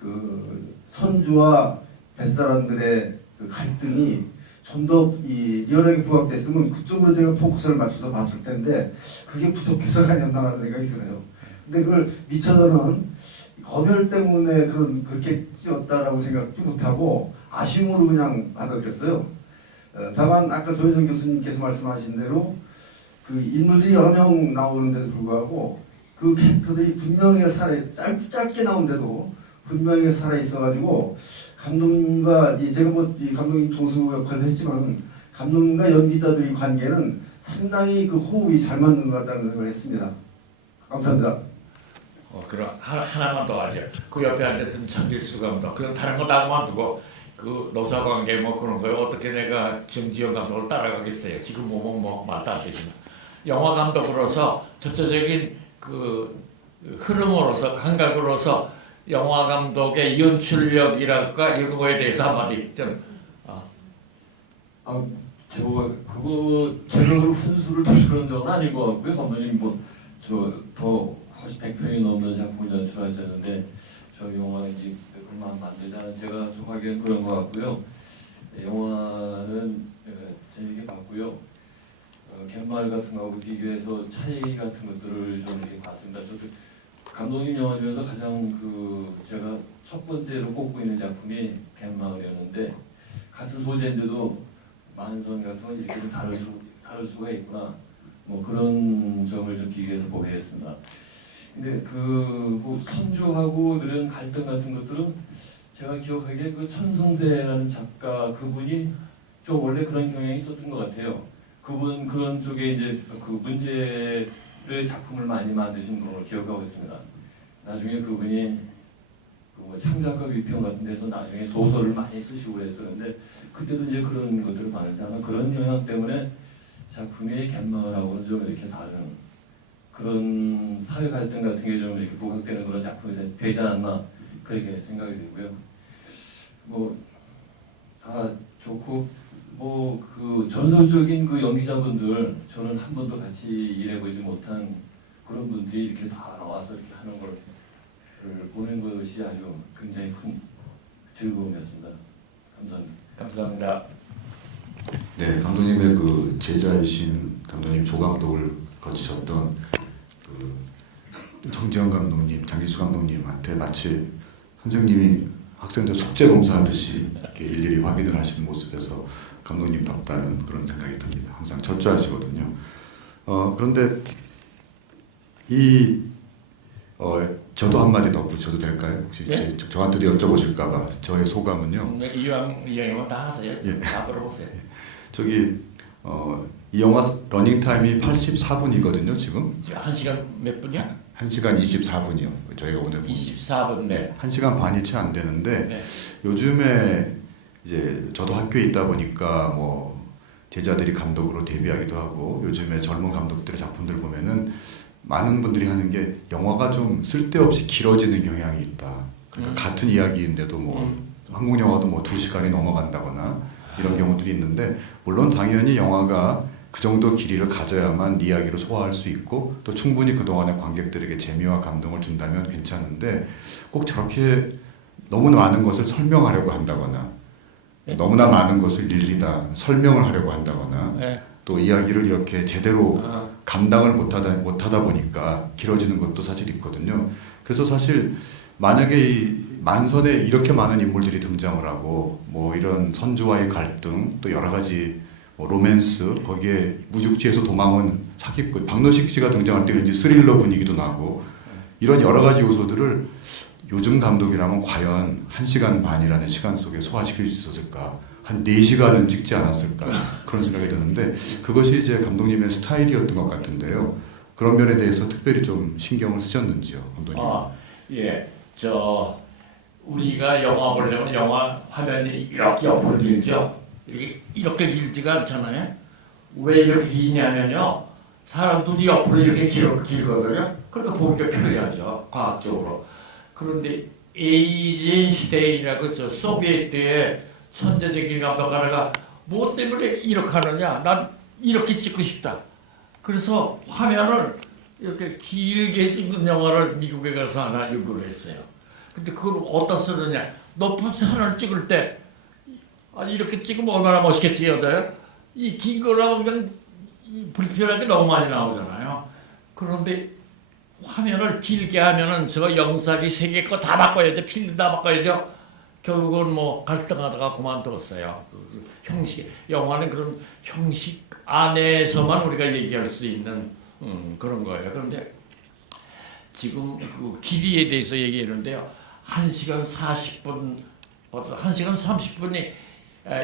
그 선주와 뱃사람들의 그 갈등이 좀 더 리얼하게 부각됐으면 그쪽으로 제가 포커스를 맞춰서 봤을 텐데 그게 부족해서가 아니었나라는 생각이 들어요. 근데 그걸 미쳐서는 검열 때문에 그렇게 찍었다라고 생각지 못하고 아쉬움으로 그냥 받아들였어요. 다만 아까 조혜정 교수님께서 말씀하신 대로 그 인물들이 여러 명 나오는데도 불구하고 그 캐릭터들이 분명히 짧게 나오는데도 분명히 살아 있어가지고 감독님과 제가 이 감독님 동수 역할을 했지만 감독님과 연기자들의 관계는 상당히 그 호흡이 잘 맞는 것 같다는 생각을 했습니다. 감사합니다. 그럼 하나만 더 하죠. 그 옆에 앉았던 장길수 감독. 그럼 다른 거 다 두고 그 노사관계 뭐 그런 거요. 어떻게 내가 정지영 감독을 따라가겠어요. 지금 뭐 맞다 안 되지만 영화 감독으로서 전체적인 그 흐름으로서 감각으로서 영화 감독의 연출력이랄까 이런 거에 대해서 한마디 좀. 제가 그 훈수를 두시는 적은 아닌 것 같고요. 감독님 더 훨씬 100편이 넘는 작품을 연출하셨는데 저 영화 이제 그만 만들자는 제가 속하기엔 그런 것 같고요. 영화는 재미있게 봤고요. 갯마을 같은 거하고 비교해서 차이 같은 것들을 좀 이렇게 봤습니다. 저도 감독님 영화 중에서 가장 제가 첫 번째로 꼽고 있는 작품이 갯마을이었는데 같은 소재인데도 만선 같은 건 이렇게 좀 다를 수가 있구나. 뭐 그런 점을 좀 비교해서 보게 됐습니다. 근데 선주하고 들은 갈등 같은 것들은 제가 기억하기에 그 천성세라는 작가 그분이 좀 원래 그런 경향이 있었던 것 같아요. 그분 그런 쪽에 이제 그 문제를 작품을 많이 만드신 걸 기억하고 있습니다. 나중에 그분이 창작과 위평 같은 데서 나중에 소설을 많이 쓰시고 그랬었는데 그때도 이제 그런 것들을 많은데 아마 그런 영향 때문에 작품이 갯마을하고는 좀 이렇게 다른 그런 사회 갈등 같은 게 좀 이렇게 부각되는 그런 작품이 되지 않았나 그렇게 생각이 되고요. 뭐 다 좋고 뭐 그 전설적인 그 연기자분들 저는 한 번도 같이 일해보지 못한 그런 분들이 이렇게 다 나와서 이렇게 하는 걸 보는 것이 아주 굉장히 큰 즐거움이었습니다. 감사합니다. 감사합니다. 네, 감독님의 그 제자이신 감독님 조감독을 거치셨던 그 정지영 감독님, 장기수 감독님한테 마치 선생님이 학생들 숙제 검사하듯이 이렇게 일일이 확인을 하시는 모습에서 감독님답다는 그런 생각이 듭니다. 항상 철저하시거든요. 그런데 저도 한마디 덧붙여도 될까요? 혹시 네? 저한테도 여쭤보실까봐 저의 소감은요. 이왕이면 다 하세요. 예. 다 물어보세요. 저기 이 영화 러닝 타임이 84분이거든요. 지금 1시간 몇 분이야? 1시간 24분이요. 저희가 오늘 본 24분. 네. 1시간 반이 채 안 되는데 네. 요즘에 이제 저도 학교에 있다 보니까 뭐 제자들이 감독으로 데뷔하기도 하고 요즘에 젊은 감독들의 작품들 보면은 많은 분들이 하는 게 영화가 좀 쓸데없이 길어지는 경향이 있다. 그러니까 같은 이야기인데도 뭐 한국 영화도 뭐 2시간이 넘어간다거나 이런 경우들이 있는데 물론 당연히 영화가 그 정도 길이를 가져야만 이야기를 소화할 수 있고 또 충분히 그동안의 관객들에게 재미와 감동을 준다면 괜찮은데 꼭 저렇게 너무나 많은 것을 설명하려고 한다거나 너무나 많은 것을 일일이 다 설명을 하려고 한다거나 네. 또 이야기를 이렇게 제대로 아. 감당을 못하다 보니까 길어지는 것도 사실 있거든요. 그래서 사실 만약에 이 만선에 이렇게 많은 인물들이 등장을 하고 뭐 이런 선조와의 갈등 또 여러 가지 뭐 로맨스 거기에 무죽지에서 도망온 사기꾼 박노식 씨가 등장할 때 왠지 스릴러 분위기도 나고 이런 여러 가지 요소들을 요즘 감독이라면 과연 1시간 반이라는 시간 속에 소화시킬 수 있었을까? 한 4시간은 찍지 않았을까? 그런 생각이 드는데 그것이 이제 감독님의 스타일이었던 것 같은데요. 그런 면에 대해서 특별히 좀 신경을 쓰셨는지요, 감독님? 예. 우리가 영화 보려면 영화 화면이 이렇게 옆으로 길죠. 이렇게 길지가 않잖아요. 왜 이렇게 기냐면요. 사람들이 옆으로 이렇게 길거든요. 그러니까 보기가 편리하죠. 과학적으로. 그런데 에이젠슈테인이라고 소비에트의 천재적인 감독 하나가 뭐 때문에 이렇게 하느냐. 난 이렇게 찍고 싶다. 그래서 화면을 이렇게 길게 찍는 영화를 미국에 가서 하나 연구를 했어요. 근데 그걸 어디다 쓰느냐. 높은 산을 찍을 때 아니 이렇게 찍으면 얼마나 멋있겠지 여자요? 이 긴 거라고 그냥 불편하게 너무 많이 나오잖아요. 그런데 화면을 길게 하면은 저 영상이 세 개 거 다 바꿔야죠. 필름 다 바꿔야죠. 결국은 뭐 갈등하다가 그만뒀어요. 형식 영화는 그런 형식 안에서만 우리가 얘기할 수 있는 그런 거예요. 그런데 지금 그 길이에 대해서 얘기했는데요. 1시간 40분, 1시간 30분이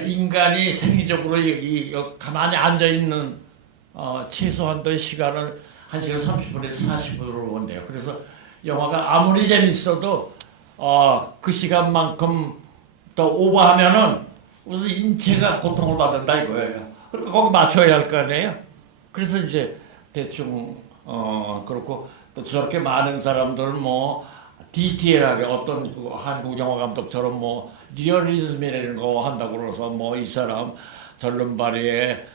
인간이 생리적으로 여기 가만히 앉아 있는 최소한도의 시간을 1시간 30분에서 40분으로 본대요. 그래서 영화가 아무리 재밌어도 그 시간만큼 더 오버하면은 무슨 인체가 고통을 받는다 이거예요. 그러니까 거기 맞춰야 할 거 아니에요. 그래서 이제 대충 그렇고 또 저렇게 많은 사람들 뭐 디테일하게 어떤 그 한국 영화 감독처럼 뭐 리얼리즘이라는 거 한다고 그래서 뭐 이 사람 절름발이에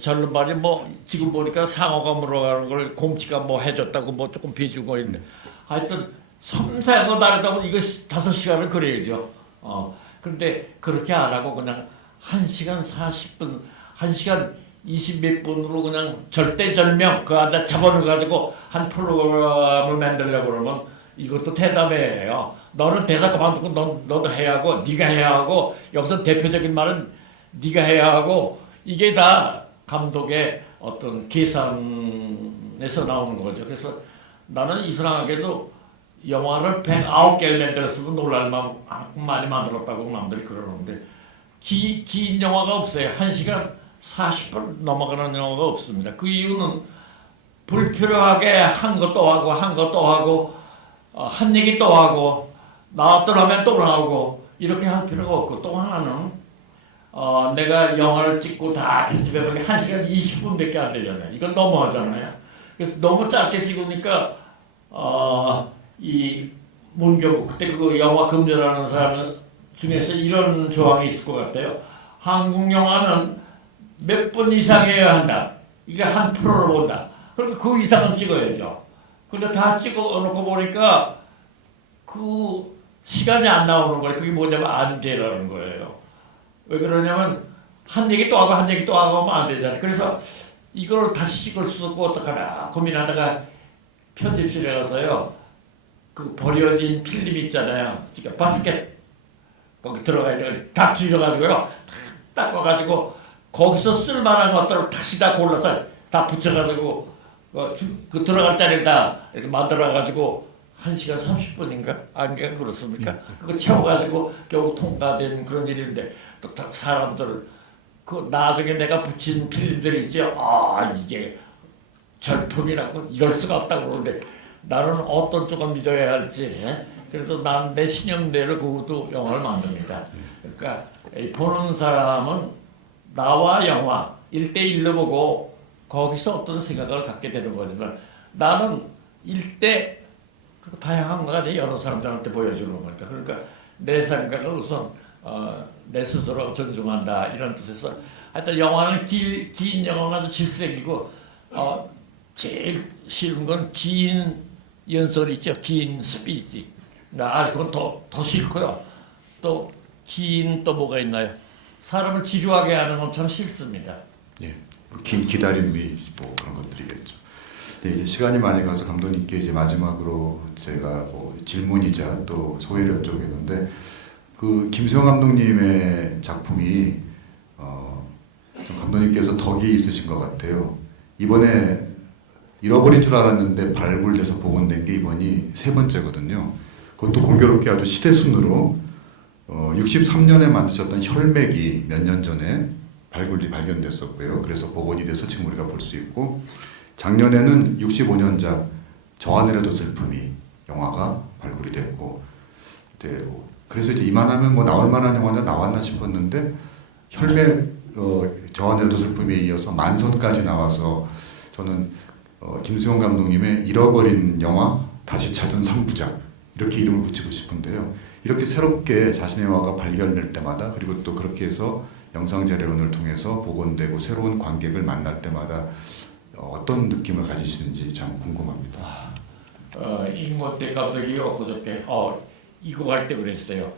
절름발이 뭐 지금 보니까 상어가 물어가는 걸 곰치가 뭐 해줬다고 뭐 조금 비주고 있는데 하여튼 섬세하고 다르다고 이거 5시간을 그려야죠. 근데 그렇게 안 하고 그냥 1시간 40분, 1시간 20몇 분으로 그냥 절대절명 그 안에 자본을 가지고 한 프로그램을 만들려고 그러면 이것도 대담해요. 너는 대사 그만두고 너도 해야 하고 네가 해야 하고 여기서 대표적인 말은 네가 해야 하고 이게 다 감독의 어떤 계산에서 나오는 거죠. 그래서 나는 이상하게도 영화를 109개를 만들었으면 놀랄 만큼 많이 만들었다고 남들이 그러는데 긴 영화가 없어요. 1시간 40분 넘어가는 영화가 없습니다. 그 이유는 불필요하게 한 거 또 하고 한 거 또 하고 한 얘기 또 하고 나왔더라면 또 나오고 이렇게 할 필요가 없고 또 하나는 내가 영화를 찍고 다 편집해보니 1시간 20분밖에 안 되잖아요. 이건 너무하잖아요. 그래서 너무 짧게 찍으니까 이 문경국 그때 그 영화 금전하는 사람 중에서 이런 조항이 있을 것 같아요. 한국 영화는 몇 번 이상 해야 한다. 이게 한 프로로 본다. 그러니까 그 이상은 찍어야죠. 근데 다 찍어 놓고 보니까 그 시간이 안 나오는 거예요. 그게 뭐냐면 안 되라는 거예요. 왜 그러냐면 한 얘기 또 하고 한 얘기 또 하고 하면 안 되잖아요. 그래서 이걸 다시 찍을 수 없고 어떡하나 고민하다가 편집실에 가서요. 그 버려진 필름 있잖아요. 그러니까 바스켓 거기 들어가야 돼. 다 뒤져가지고요. 딱 닦아가지고 거기서 쓸만한 것들을 다시 다 골라서 다 붙여가지고 그 들어갈 자리를 다 이렇게 만들어가지고 1시간 30분인가? 아닌가 그렇습니까? 그거 채워가지고 겨우 통과된 그런 일인데 또 사람들 그 나중에 내가 붙인 필름들이 있죠. 아 이게 절품이라고 이럴 수가 없다고 그러는데 나는 어떤 쪽을 믿어야 할지 그래서 나는 내 신념대로 그것도 영화를 만듭니다. 그러니까 보는 사람은 나와 영화 1대1로 보고 거기서 어떤 생각을 갖게 되는 거지만 나는 1대 다양한 거가 여러 사람들한테 보여주는 거니까 그러니까 내 생각을 우선 내 스스로 존중한다 이런 뜻에서 하여튼 영화는 긴 영화는 아주 질색이고 제일 싫은 건 긴 연설 있죠. 긴 스피치. 그건 더 싫고요. 또 긴 또 뭐가 있나요? 사람을 지루하게 하는 건 참 싫습니다. 예, 긴 기다림이 뭐 그런 것들이겠죠. 네, 이제 시간이 많이 가서 감독님께 이제 마지막으로 제가 뭐 질문이자 또 소회를 여쭤보겠는데 그 김수영 감독님의 작품이 좀 감독님께서 덕이 있으신 것 같아요. 이번에 잃어버린 줄 알았는데 발굴돼서 복원된 게 이번이 3번째거든요. 그것도 공교롭게 아주 시대순으로 63년에 만드셨던 혈맥이 몇 년 전에 발견됐었고요. 그래서 복원이 돼서 지금 우리가 볼 수 있고 작년에는 65년작 저 하늘에도 슬픔이 영화가 발굴이 됐고 그래서 이제 이만하면 뭐 나올 만한 영화가 나왔나 싶었는데 혈맥 저 하늘에도 슬픔에 이어서 만선까지 나와서 저는 김수영 감독님의 잃어버린 영화 다시 찾은 3부작 이렇게 이름을 붙이고 싶은데요. 이렇게 새롭게 자신의 영화가 발견될 때마다 그리고 또 그렇게 해서 영상자료원을 통해서 복원되고 새로운 관객을 만날 때마다 어떤 느낌을 가지시는지 참 궁금합니다. 임모태 감독이 엊그저께 이거 할 때 그랬어요.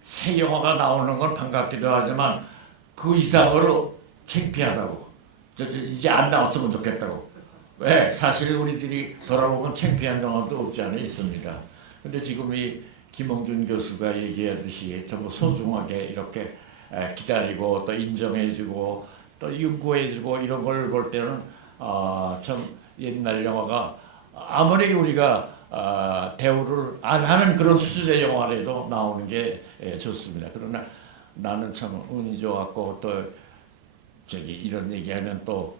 새 영화가 나오는 건 반갑기도 하지만 그 이상으로 창피하다고. 이제 안 나왔으면 좋겠다고. 왜? 사실 우리들이 돌아보면 창피한 영화도 없지 않아 있습니다. 근데 지금 이 김홍준 교수가 얘기하듯이 전부 소중하게 이렇게 기다리고 또 인정해주고 또 연구해주고 이런 걸 볼 때는 참 옛날 영화가 아무리 우리가 대우를 안 하는 그런 수준의 영화라도 나오는 게 좋습니다. 그러나 나는 참 운이 좋았고 또 이런 얘기하면 또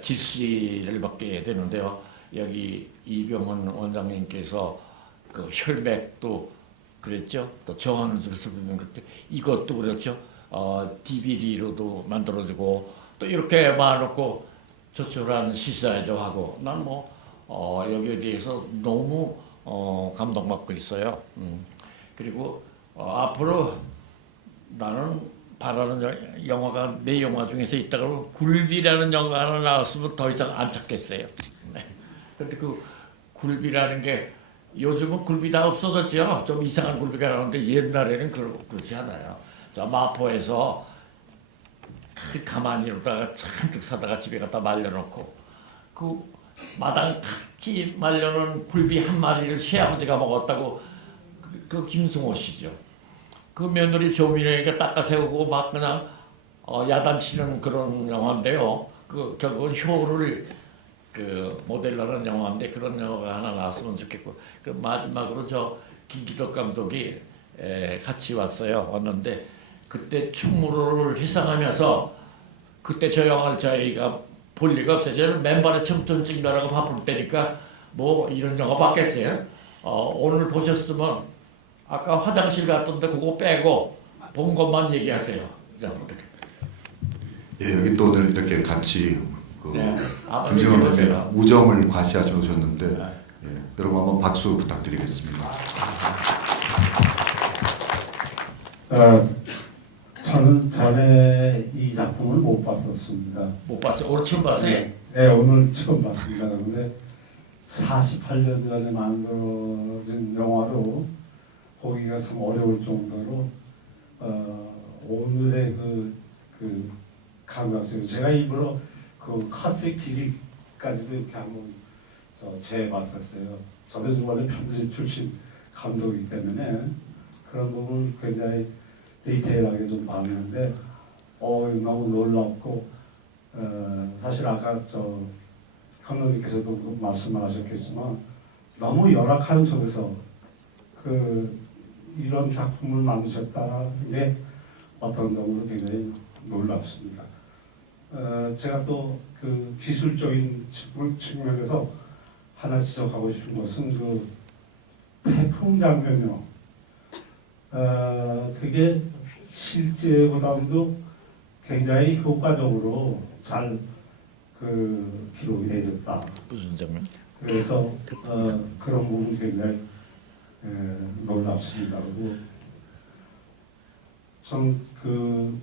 질시를 받게 되는데요. 여기 이병헌 원장님께서 그 혈맥도 그랬죠. 또 정하는 슬픔 그때 이것도 그렇죠. DVD로도 만들어주고 또 이렇게 많고 조촐한 시사회도 하고 난 뭐 여기에 대해서 너무 감동받고 있어요. 그리고 앞으로 나는 바라는 영화가 내 영화 중에서 있다고 굴비라는 영화 하나 나왔으면 더 이상 안 찾겠어요. 근데 그 굴비라는 게 요즘은 굴비 다 없어졌죠. 좀 이상한 굴비가 나오는데 옛날에는 그렇지 않아요. 자, 마포에서 가만히 이러다가 잔뜩 사다가 집에 갖다 말려놓고 그 마당 같이 말려놓은 굴비 한 마리를 시아버지가 먹었다고 그 김승호 씨죠. 그 며느리 조민영이가 닦아 세우고 막 그냥 야단치는 그런 영화인데요. 그 결국은 효를 그 모델로 하는 영화인데 그런 영화가 하나 나왔으면 좋겠고 그 마지막으로 저 김기덕 감독이 같이 왔는데 그때 충무로를 회상하면서 그때 저 영화를 저희가 볼 리가 없어요. 저는 맨발에 청춘 찍느라고 바쁠 때니까 뭐 이런 영화 봤겠어요. 오늘 보셨으면 아까 화장실 갔던데 그거 빼고 본 것만 얘기하세요. 예, 여기 또 오늘 이렇게 같이 네, 김수영 감독의 우정을 과시하셔 오셨는데 예, 여러분 한번 박수 부탁드리겠습니다. 저는 전에 이 작품을 못 봤었습니다. 못 봤어요. 오늘 처음 봤어요. 네, 오늘 처음 봤습니다. 그런데 48년 전에 만들어진 영화로 보기가 참 어려울 정도로 오늘의 그 감각적으로 제가 일부러 그 컷의 길이까지도 이렇게 한번 재봤었어요. 저도 중간에 편집 출신 감독이기 때문에 그런 부분을 굉장히 디테일하게 좀 봤는데 너무 놀랍고 사실 아까 감독님께서도 말씀하셨겠지만 너무 열악한 속에서 이런 작품을 만드셨다는 게 어떤 점으로 굉장히 놀랍습니다. 제가 또 그 기술적인 측면에서 하나 지적하고 싶은 것은 그 태풍 장면이요. 그게 실제보다도 굉장히 효과적으로 잘 기록이 되었다. 무슨 장면? 그래서 그런 부분이 굉장히 놀랍습니다. 그리고 전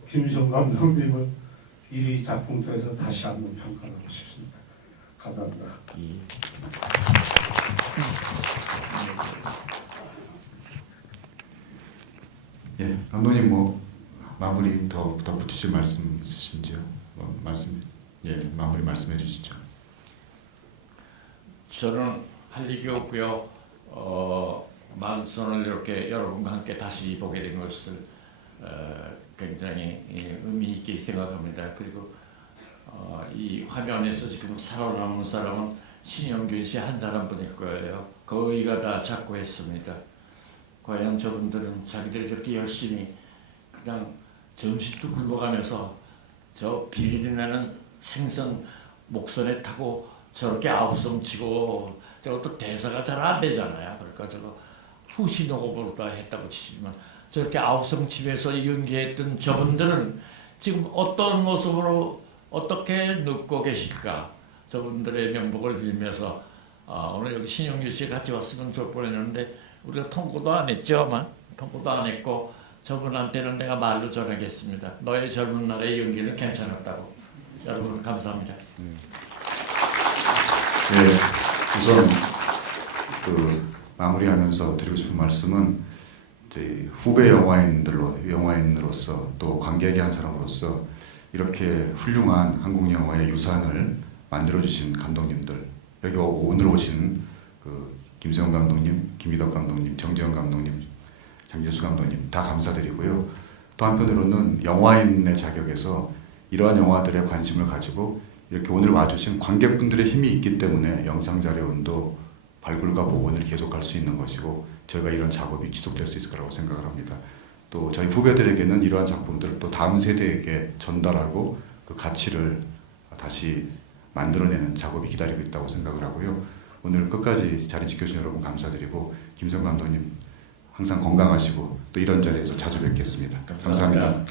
김희정 감독님을 이 작품 속에서 다시 한번 평가하고 싶습니다. 감사합니다. 예, 감독님 뭐 마무리 더 덧붙이실 말씀 있으신지요? 마무리 말씀해 주시죠. 저는 할 얘기 없고요. 만선을 이렇게 여러분과 함께 다시 보게 된 것을 굉장히 의미 있게 생각합니다. 그리고 이 화면에서 지금 살아남은 사람은 신영균 씨 한 사람뿐일 거예요. 거의가 다 작고했습니다. 과연 저분들은 자기들이 저렇게 열심히 그냥 점심도 굶어가면서 저 비린내는 생선 목선에 타고 저렇게 아우성 치고 저것도 대사가 잘 안 되잖아요. 그러니까 저거 후시녹음으로 다 했다고 치지만 저렇게 아우성 집에서 연기했던 저분들은 지금 어떤 모습으로 어떻게 눕고 계실까? 저분들의 명복을 빌면서 오늘 여기 신영규 씨 같이 왔으면 좋을 뻔했는데 우리가 통보도 안 했죠, 아마 통보도 안 했고 저분한테는 내가 말로 전하겠습니다. 너의 젊은 날의 연기는 괜찮았다고. 여러분 감사합니다. 네, 우선 마무리하면서 드리고 싶은 말씀은 이제 후배 영화인으로서 또 관객의 한 사람으로서 이렇게 훌륭한 한국 영화의 유산을 만들어주신 감독님들, 여기 오늘 오신 김세형 감독님, 김희덕 감독님, 정재영 감독님, 장길수 감독님 다 감사드리고요. 또 한편으로는 영화인의 자격에서 이러한 영화들에 관심을 가지고 이렇게 오늘 와주신 관객분들의 힘이 있기 때문에 영상자료원도 발굴과 복원을 계속할 수 있는 것이고 저희가 이런 작업이 지속될 수 있을 거라고 생각을 합니다. 또 저희 후배들에게는 이러한 작품들을 또 다음 세대에게 전달하고 그 가치를 다시 만들어내는 작업이 기다리고 있다고 생각을 하고요. 오늘 끝까지 자리 지켜주신 여러분 감사드리고 김성 감독님 항상 건강하시고 또 이런 자리에서 자주 뵙겠습니다. 감사합니다.